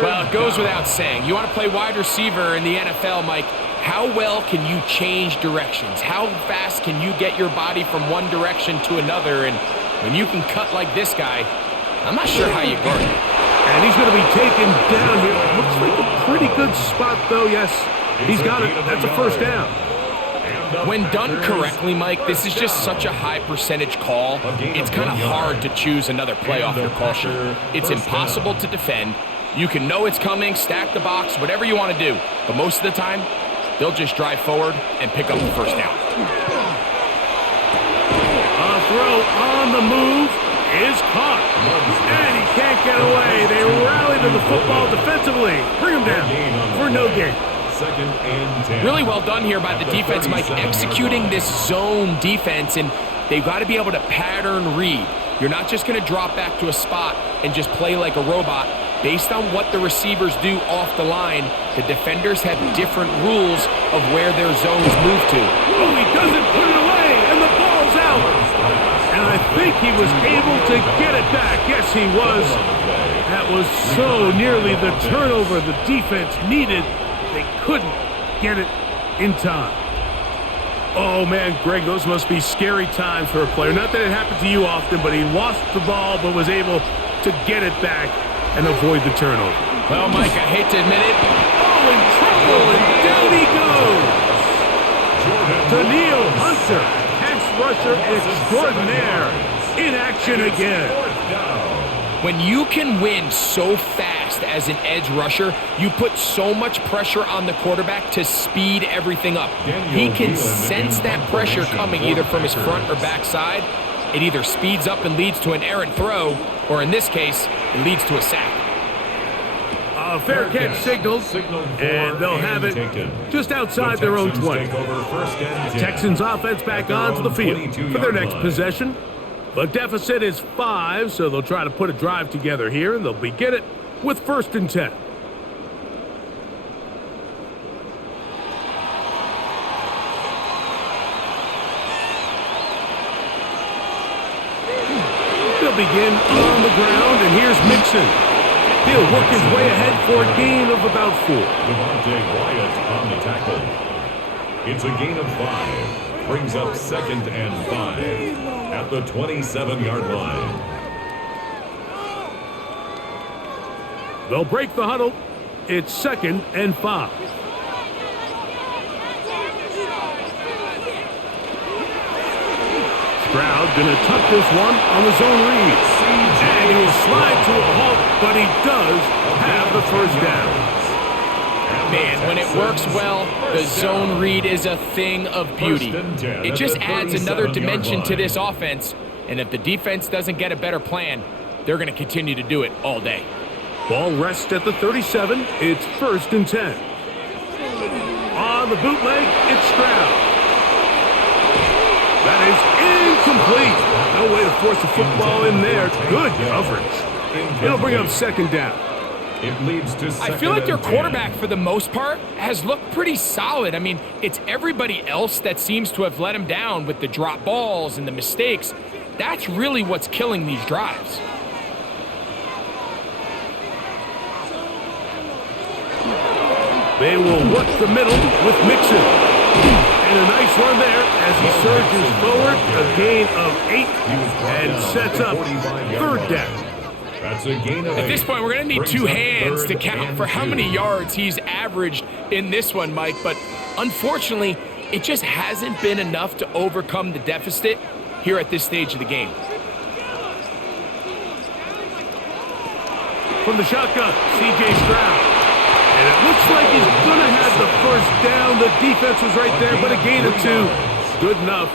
Well, it goes without saying. You want to play wide receiver in the NFL, Mike, how well can you change directions? How fast can you get your body from one direction to another? And when you can cut like this guy, I'm not sure how you guard it. And he's going to be taken down here. Looks like a pretty good spot, though. Yes, he's got it. That's a first down. When done correctly, Mike, this is just such a high percentage call. It's kind of hard to choose another play off your call sheet. It's impossible to defend. You can know it's coming, stack the box, whatever you want to do. But most of the time, they'll just drive forward and pick up the first down. A throw on the move is caught. And he can't get away. They rally to the football defensively. Bring him down for no gain. Second and 10. Really well done here by the defense, Mike, executing this zone defense, and they've got to be able to pattern read. You're not just going to drop back to a spot and just play like a robot. Based on what the receivers do off the line, the defenders have different rules of where their zones move to. Oh, he doesn't put it away, and the ball's out. And I think he was able to get it back. Yes, he was. That was so nearly the turnover the defense needed. They couldn't get it in time. Oh, man, Greg, those must be scary times for a player. Not that it happened to you often, but he lost the ball but was able to get it back and avoid the turnover. Well, Mike, I hate to admit it. Oh, in trouble, and down he goes. Daniil Hunter, pass rusher extraordinaire, in action again. When you can win so fast as an edge rusher, you put so much pressure on the quarterback to speed everything up. He can sense that pressure coming either from his front or back side. It either speeds up and leads to an errant throw, or in this case, it leads to a sack. A fair catch signaled, and they'll have it just outside their own 20. Texans offense back onto the field for their next possession. The deficit is 5, so they'll try to put a drive together here, and they'll begin it with 1st and 10. They'll begin on the ground, and here's Mixon. He'll work his way ahead for a gain of about 4. Devontae Wyatt on the tackle. It's a gain of 5. Brings up 2nd and 5 at the 27-yard line. They'll break the huddle. It's 2nd and 5. Stroud gonna tuck this one on the zone read. And he will slide to a halt, but he does have the first down. Man, when it works well, the zone read is a thing of beauty. It just adds another dimension to this offense, and if the defense doesn't get a better plan, they're going to continue to do it all day. Ball rests at the 37. It's 1st and 10. On the bootleg, it's Stroud. That is incomplete. No way to force the football in there. Good coverage. It'll bring up 2nd down. It leads to second I feel like their and 10. quarterback, for the most part, has looked pretty solid. I mean, it's everybody else that seems to have let him down with the drop balls and the mistakes. That's really what's killing these drives. They will work the middle with Mixon. And a nice run there as he surges forward, a gain of 8, and sets up third down. That's a gain of 8. At this point, we're going to need two hands to count for how many yards he's averaged in this one, Mike. But unfortunately, it just hasn't been enough to overcome the deficit here at this stage of the game. From the shotgun, C.J. Stroud. And it looks like he's going to have the first down. The defense was right there, but a gain of 2. Good enough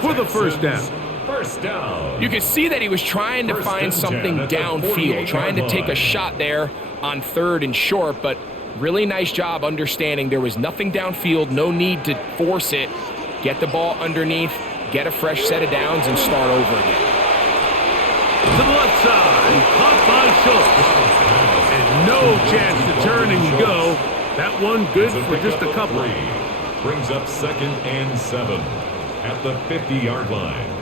for the first down. First down. You can see that he was trying to find something downfield, trying to take a shot there on 3rd and short, but really nice job understanding there was nothing downfield, no need to force it. Get the ball underneath, get a fresh set of downs, and start over again. To the left side, caught by Schultz. And no chance to turn and go. That one good for just a couple. Brings up 2nd and 7 at the 50-yard line.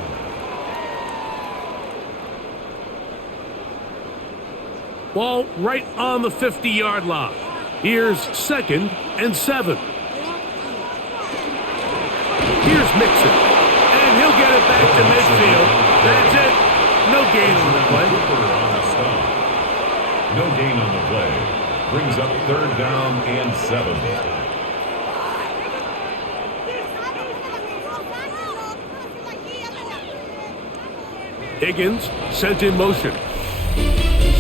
Ball right on the 50-yard line. Here's 2nd and 7. Here's Mixon. And he'll get it back to midfield. That's it. No gain on the play. No gain on the play. Brings up 3rd down and 7. Higgins sent in motion.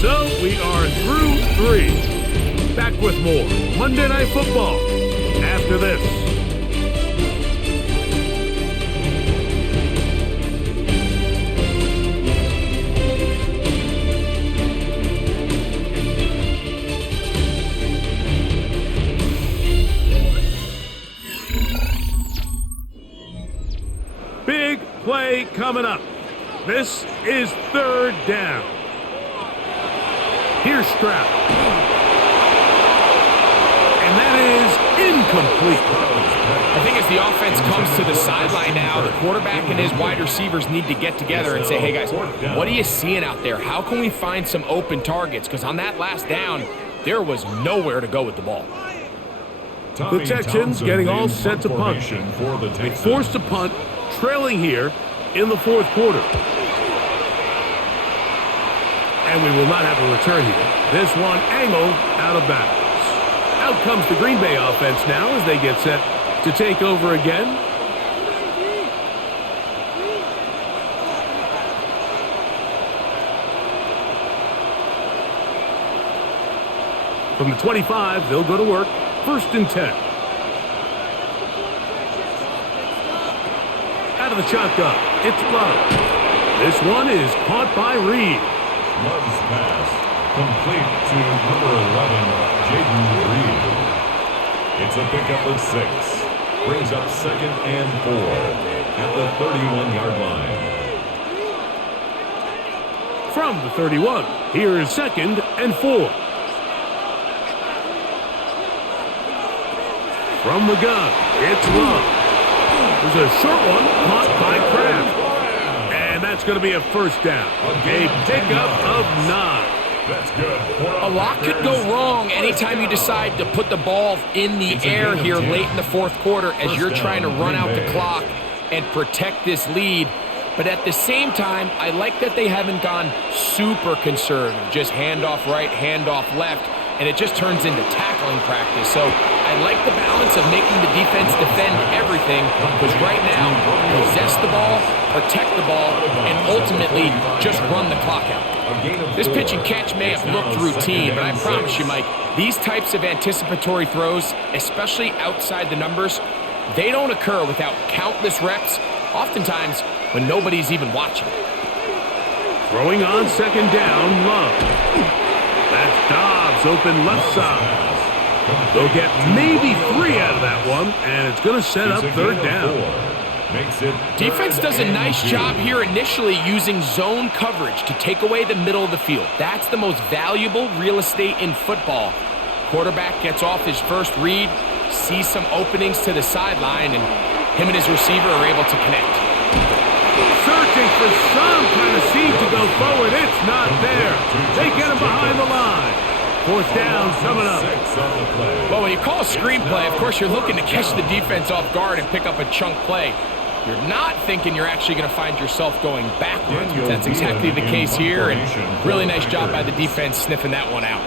So we are through 3. Back with more Monday Night Football after this. Big play coming up. This is 3rd down. Here's Stroud. And that is incomplete. I think as the offense comes to the sideline now, the quarterback and his wide receivers need to get together and say, hey guys, what are you seeing out there? How can we find some open targets? Because on that last down, there was nowhere to go with the ball. The Texans getting all set to punt. They forced a punt, trailing here in the 4th quarter. And we will not have a return here. This one angled out of bounds. Out comes the Green Bay offense now as they get set to take over again. From the 25, they'll go to work. 1st and 10. Out of the shotgun, it's Love. This one is caught by Reed. Love's pass complete to number 11, Jaden Reed. It's a pickup of 6. Brings up 2nd and 4 at the 31-yard line. From the 31, here is 2nd and 4. From the gun, it's Love. There's a short one caught by Kraft. And that's going to be a first down. A pickup of 9. That's good. A lot could go wrong anytime you decide to put the ball in the air here late in the 4th quarter as you're trying to run out the clock and protect this lead. But at the same time, I like that they haven't gone super conservative. Just handoff right, handoff left, and it just turns into tackling practice. So I like the balance of making the defense defend everything, because right now, possess the ball, protect the ball, and ultimately just run the clock out. This pitch and catch may have looked routine, but I promise you, Mike, these types of anticipatory throws, especially outside the numbers, they don't occur without countless reps, oftentimes when nobody's even watching. Throwing on 2nd down, Love. That's Dobbs open left side. They'll get maybe 3 out of that one, and it's going to set up 3rd down. makes it Defense does a nice job here initially using zone coverage to take away the middle of the field. That's the most valuable real estate in football. Quarterback gets off his first read, sees some openings to the sideline, and him and his receiver are able to connect. Searching for some kind of seam to go forward. It's not there. They get him behind the line. Fourth down coming up. Well, when you call a screenplay, of course, you're looking to catch the defense off guard and pick up a chunk play. You're not thinking you're actually going to find yourself going backwards. But that's exactly the case here, and really nice job by the defense sniffing that one out.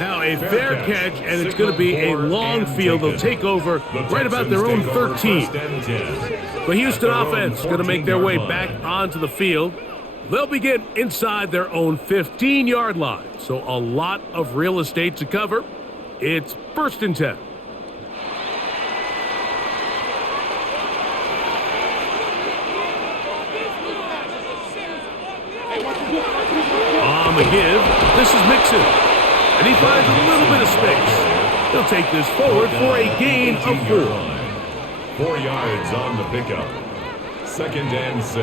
Now a fair catch, and it's going to be a long field. They'll take over right about their own 13. The Houston offense is going to make their way back onto the field. They'll begin inside their own 15-yard line. So a lot of real estate to cover. It's 1st and 10. On the give, this is Mixon. And he finds a little bit of space. He'll take this forward for a gain of 4. 4 yards on the pickup. 2nd and 6.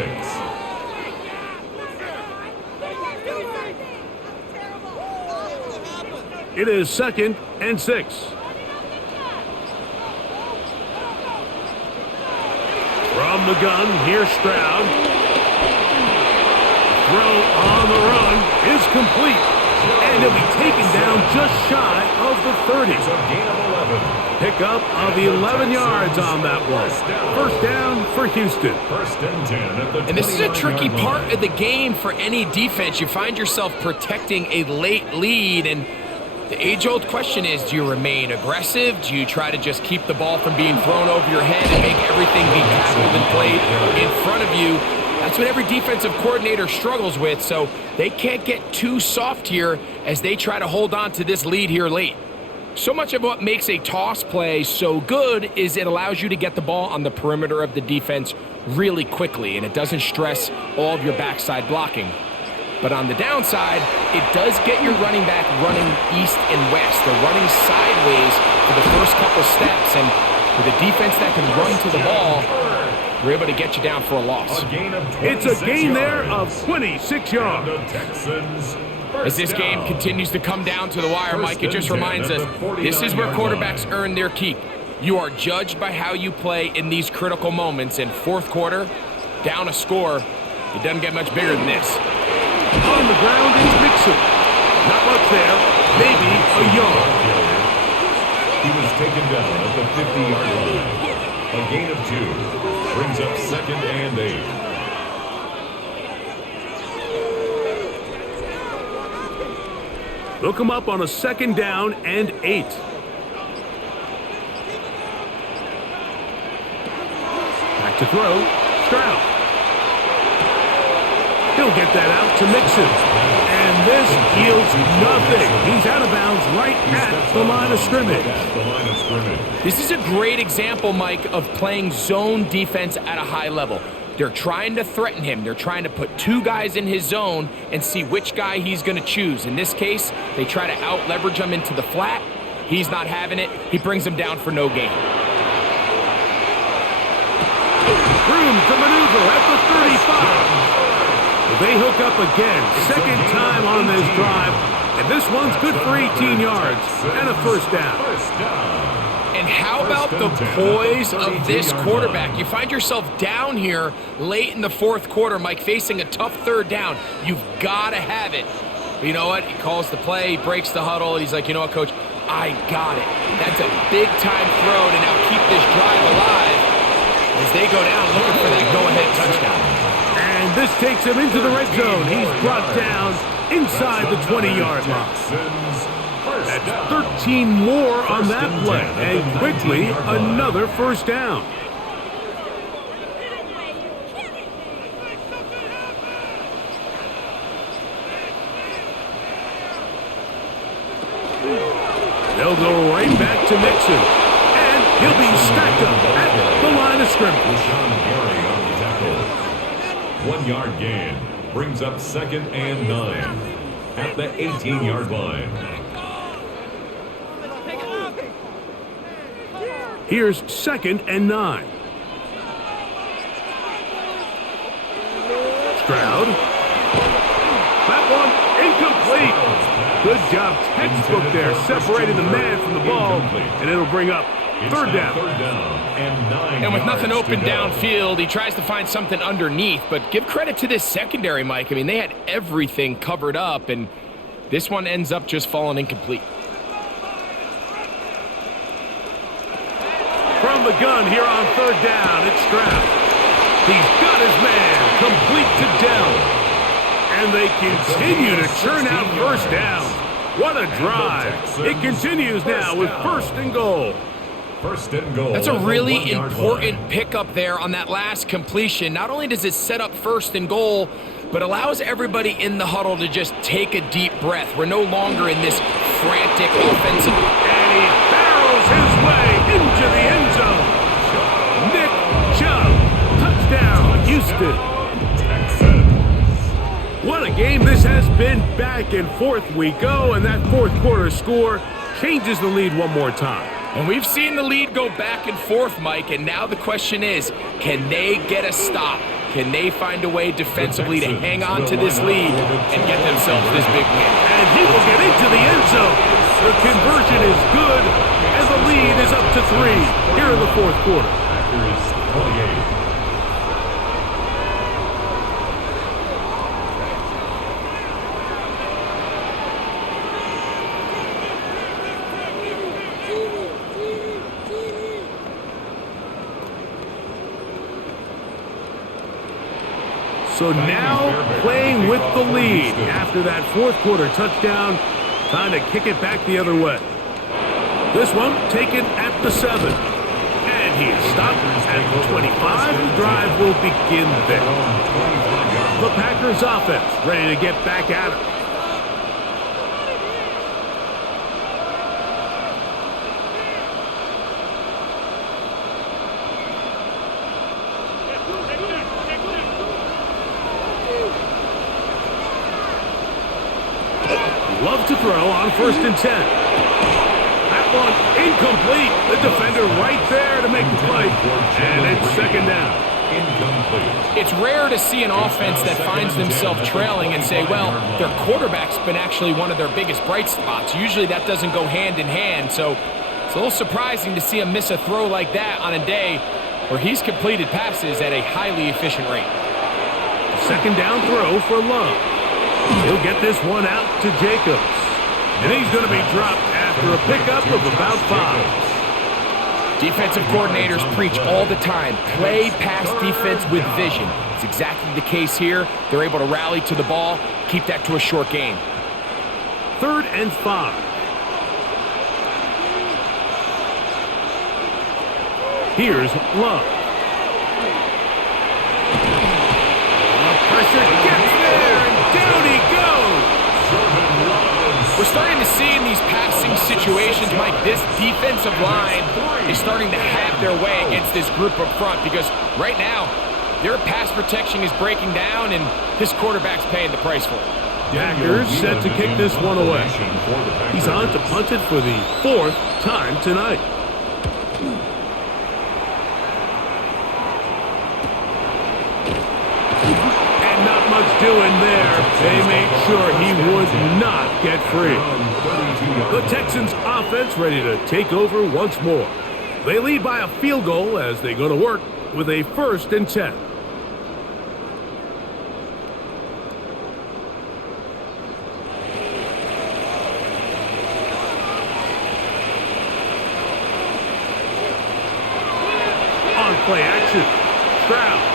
It is 2nd and 6. From the gun, here's Stroud. Throw on the run is complete. And he'll be taken down just shy of the 30. It's a gain of 11. Pickup of 11 yards on that one. First down for Houston. 1st and 10 at the 29-yard line. And this is a tricky part of the game for any defense. You find yourself protecting a late lead, and the age-old question is, do you remain aggressive? Do you try to just keep the ball from being thrown over your head and make everything be tackled and played in front of you? That's what every defensive coordinator struggles with, so they can't get too soft here as they try to hold on to this lead here late. So much of what makes a toss play so good is it allows you to get the ball on the perimeter of the defense really quickly, and it doesn't stress all of your backside blocking. But on the downside, it does get your running back running east and west. They're running sideways for the first couple steps, and with a defense that can run to the ball, we're able to get you down for a loss. It's a gain there of 26 yards. As this game continues to come down to the wire, Mike, it just reminds us, this is where quarterbacks earn their keep. You are judged by how you play in these critical moments. In fourth quarter, down a score, it doesn't get much bigger than this. On the ground is Mixon. Not much there, maybe a yard. He was taken down at the 50-yard line. A gain of 2 brings up 2nd and 8. They'll come up on a 2nd down and 8. Back to throw, Stroud. He'll get that out to Mixon. And this yields nothing. He's out of bounds right at the line of scrimmage. This is a great example, Mike, of playing zone defense at a high level. They're trying to threaten him. They're trying to put 2 guys in his zone and see which guy he's going to choose. In this case, they try to out-leverage him into the flat. He's not having it. He brings him down for no gain. Room to maneuver at the 35. They hook up again, 2nd time on this drive, and this one's good for 18 yards and a 1st down. And how about the poise of this quarterback? You find yourself down here late in the fourth quarter, Mike, facing a tough 3rd down. You've got to have it. But you know what? He calls the play, he breaks the huddle. He's like, you know what, Coach? I got it. That's a big-time throw to now keep this drive alive as they go down looking for that go-ahead touchdown. And this takes him into the red zone. He's brought down inside the 20-yard line. That's 13 more on that play. And quickly, another 1st down. They'll go right back to Mixon. And he'll be stacked up at the line of scrimmage. 1-yard gain brings up 2nd and 9 at the 18-yard line. Here's 2nd and 9. Stroud. That one incomplete. Good job, textbook there, separating the man from the ball, and it'll bring up 3rd down. And with nothing open downfield, he tries to find something underneath, but give credit to this secondary, Mike. I mean, they had everything covered up, and this one ends up just falling incomplete. From the gun here on 3rd down, it's Stroud. He's got his man, complete to Dell. And they continue to churn out 1st downs. What a drive. It continues now with 1st and goal. 1st and goal. That's a really important pickup there on that last completion. Not only does it set up 1st and goal, but allows everybody in the huddle to just take a deep breath. We're no longer in this frantic offensive. And he barrels his way into the end zone. Nick Chubb, touchdown, Houston. What a game this has been. Back and forth we go, and that 4th quarter score changes the lead one more time. And we've seen the lead go back and forth, Mike, and now the question is, can they get a stop? Can they find a way defensively to hang on to this lead and get themselves this big win? And he will get into the end zone. The conversion is good, and the lead is up to 3 here in the 4th quarter. Packers 28. So now playing with the lead after that 4th quarter touchdown, trying to kick it back the other way. This one taken at the 7. And he is stopped at the 25. The drive will begin there. The Packers offense ready to get back at it. Love to throw on 1st and 10. That one incomplete. The defender right there to make the play. And it's 2nd down. Incomplete. It's rare to see an offense that finds themselves trailing and say, well, their quarterback's been actually one of their biggest bright spots. Usually that doesn't go hand in hand, so it's a little surprising to see him miss a throw like that on a day where he's completed passes at a highly efficient rate. 2nd down throw for Love. He'll get this one out to Jacobs. And he's going to be dropped after a pickup of about 5. Defensive coordinators preach all the time, play pass defense with vision. It's exactly the case here. They're able to rally to the ball, keep that to a short game. 3rd and 5. Here's Love. Pressure gets there, and down he goes. We're starting to see in these passing situations, Mike, this defensive line is starting to have their way against this group up front because right now, their pass protection is breaking down, and this quarterback's paying the price for it. Packers set to kick this one away. He's on to punt it for the 4th time tonight. And not much doing there. They made sure he would not get free. The Texans offense ready to take over once more. They lead by a field goal as they go to work with a 1st and 10. On play action, Stroud.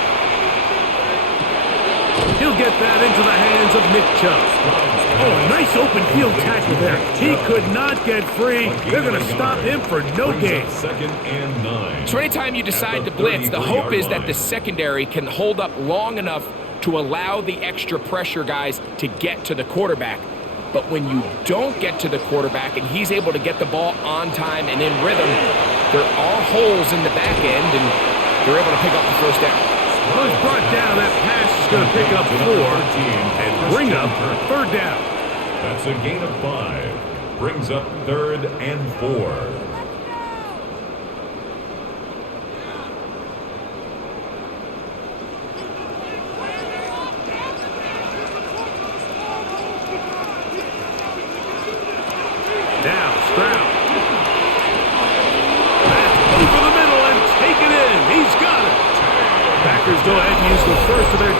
He'll get that into the hands of Nick Chubb. Oh, a nice open field tackle there. He could not get free. They're going to stop him for no gain. 2nd and 9. So anytime you decide to blitz, the hope is that the secondary can hold up long enough to allow the extra pressure guys to get to the quarterback. But when you don't get to the quarterback and he's able to get the ball on time and in rhythm, there are holes in the back end, and they're able to pick up the 1st down. Well, he's brought down. That pass is going to pick up 4 and bring up 3rd down. That's a gain of 5. Brings up 3rd and 4.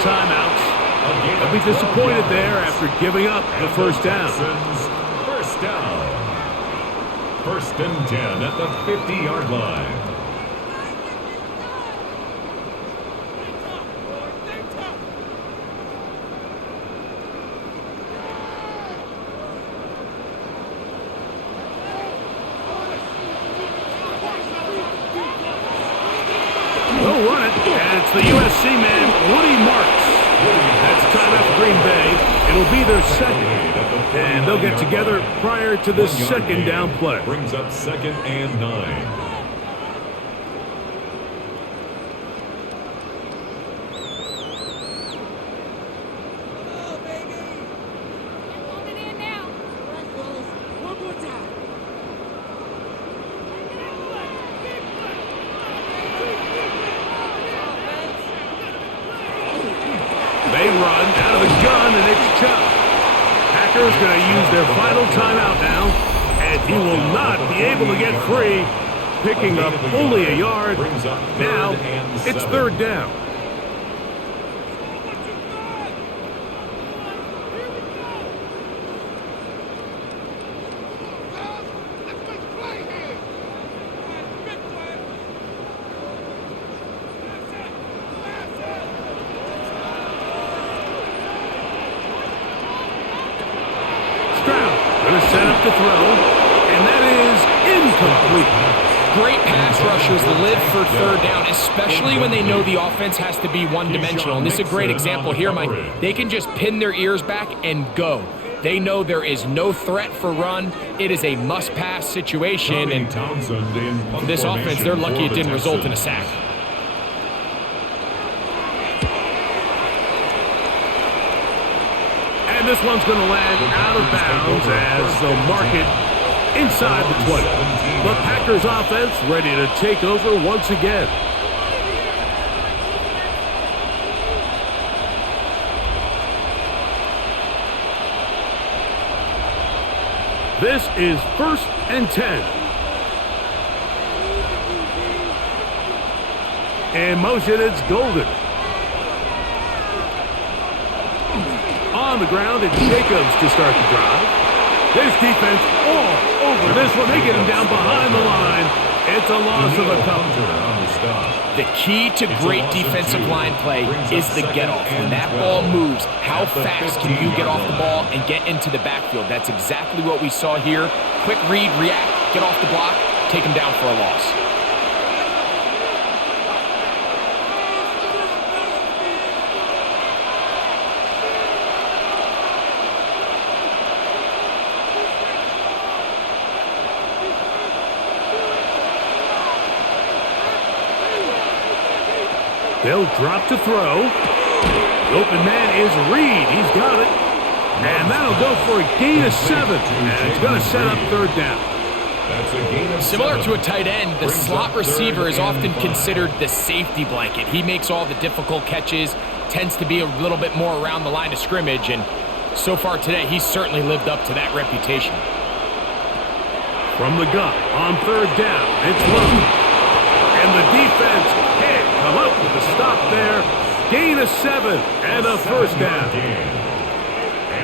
timeouts. They'll be disappointed there after giving up the first down. First down. 1st and 10 at the 50-yard line. They'll run it, and it's the USC man, Woody Marks. That's timeout for Green Bay. It'll be their second, and they'll get together prior to the second down play. Brings up 2nd and 9. They run out of the gun, and it's Chubb. Packers going to use their final timeout now, and he will not be able to get free, picking up only a yard. Now it's 3rd down. Going to set up to throw, and that is incomplete. Great pass rushers live for 3rd down, especially when they know the offense has to be one-dimensional. And this is a great example here, Mike. They can just pin their ears back and go. They know there is no threat for run. It is a must-pass situation, and for this offense, they're lucky it didn't result in a sack. And this one's going to land out of bounds as they'll mark it inside the 20. The Packers offense ready to take over once again. This is 1st and 10. In motion, it's Golden. On the ground, it's Jacobs to start the drive. This defense all over this one. They get him down behind the line. It's a loss of a couple. The key to great defensive line play is the get-off. When that ball moves, how fast can you get off the ball and get into the backfield? That's exactly what we saw here. Quick read, react, get off the block, take him down for a loss. They'll drop to throw. The open man is Reed. He's got it. And that'll go for a gain of 7. And it's going to set up 3rd down. Similar to a tight end, the slot receiver is often considered the safety blanket. He makes all the difficult catches, tends to be a little bit more around the line of scrimmage, and so far today, he's certainly lived up to that reputation. From the gun on 3rd down, it's low. And the defense can't come up with a stop there. Gain of 7 and a 1st down.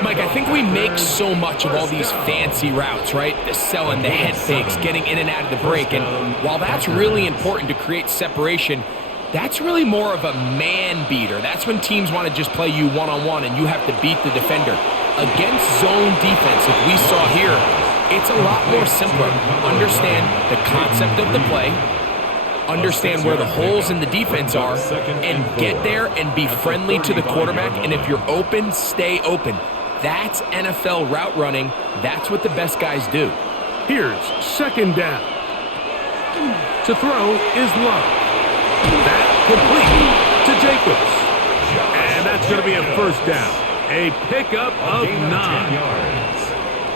Mike, I think we make so much of all these fancy routes, right? The selling, the head fakes, getting in and out of the break. And while that's really important to create separation, that's really more of a man beater. That's when teams want to just play you one-on-one and you have to beat the defender. Against zone defense, like we saw here, it's a lot more simpler. Understand the concept of the play, understand where the holes in the defense are, and get there and be friendly to the quarterback. And if you're open, stay open. That's NFL route running. That's what the best guys do. Here's 2nd down. To throw is Love. That complete to Jacobs. And that's going to be a 1st down. A pickup of 9.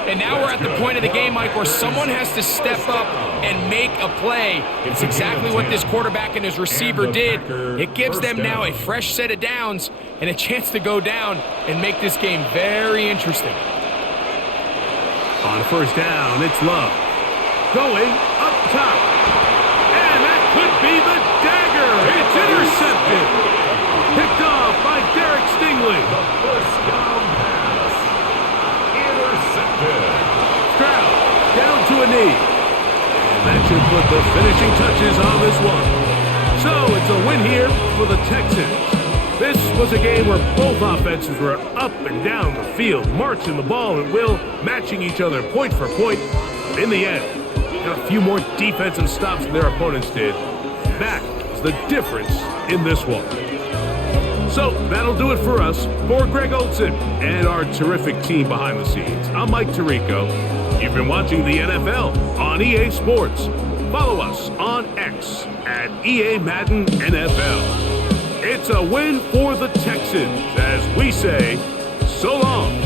And now we're at the point of the game, Mike, where someone has to step up and make a play. It's exactly what this quarterback and his receiver did. It gives them now a fresh set of downs and a chance to go down and make this game very interesting. On 1st down, it's Love. Going up top. And that could be the dagger. It's intercepted. Picked off by Derek knee. And that should put the finishing touches on this one. So it's a win here for the Texans. This was a game where both offenses were up and down the field, marching the ball at will, matching each other point for point. But in the end, got a few more defensive stops than their opponents did. That is the difference in this one. So that'll do it for us. For Greg Olson and our terrific team behind the scenes, I'm Mike Tirico. You've been watching the NFL on EA Sports. Follow us on X at EA Madden NFL. It's a win for the Texans as we say, so long.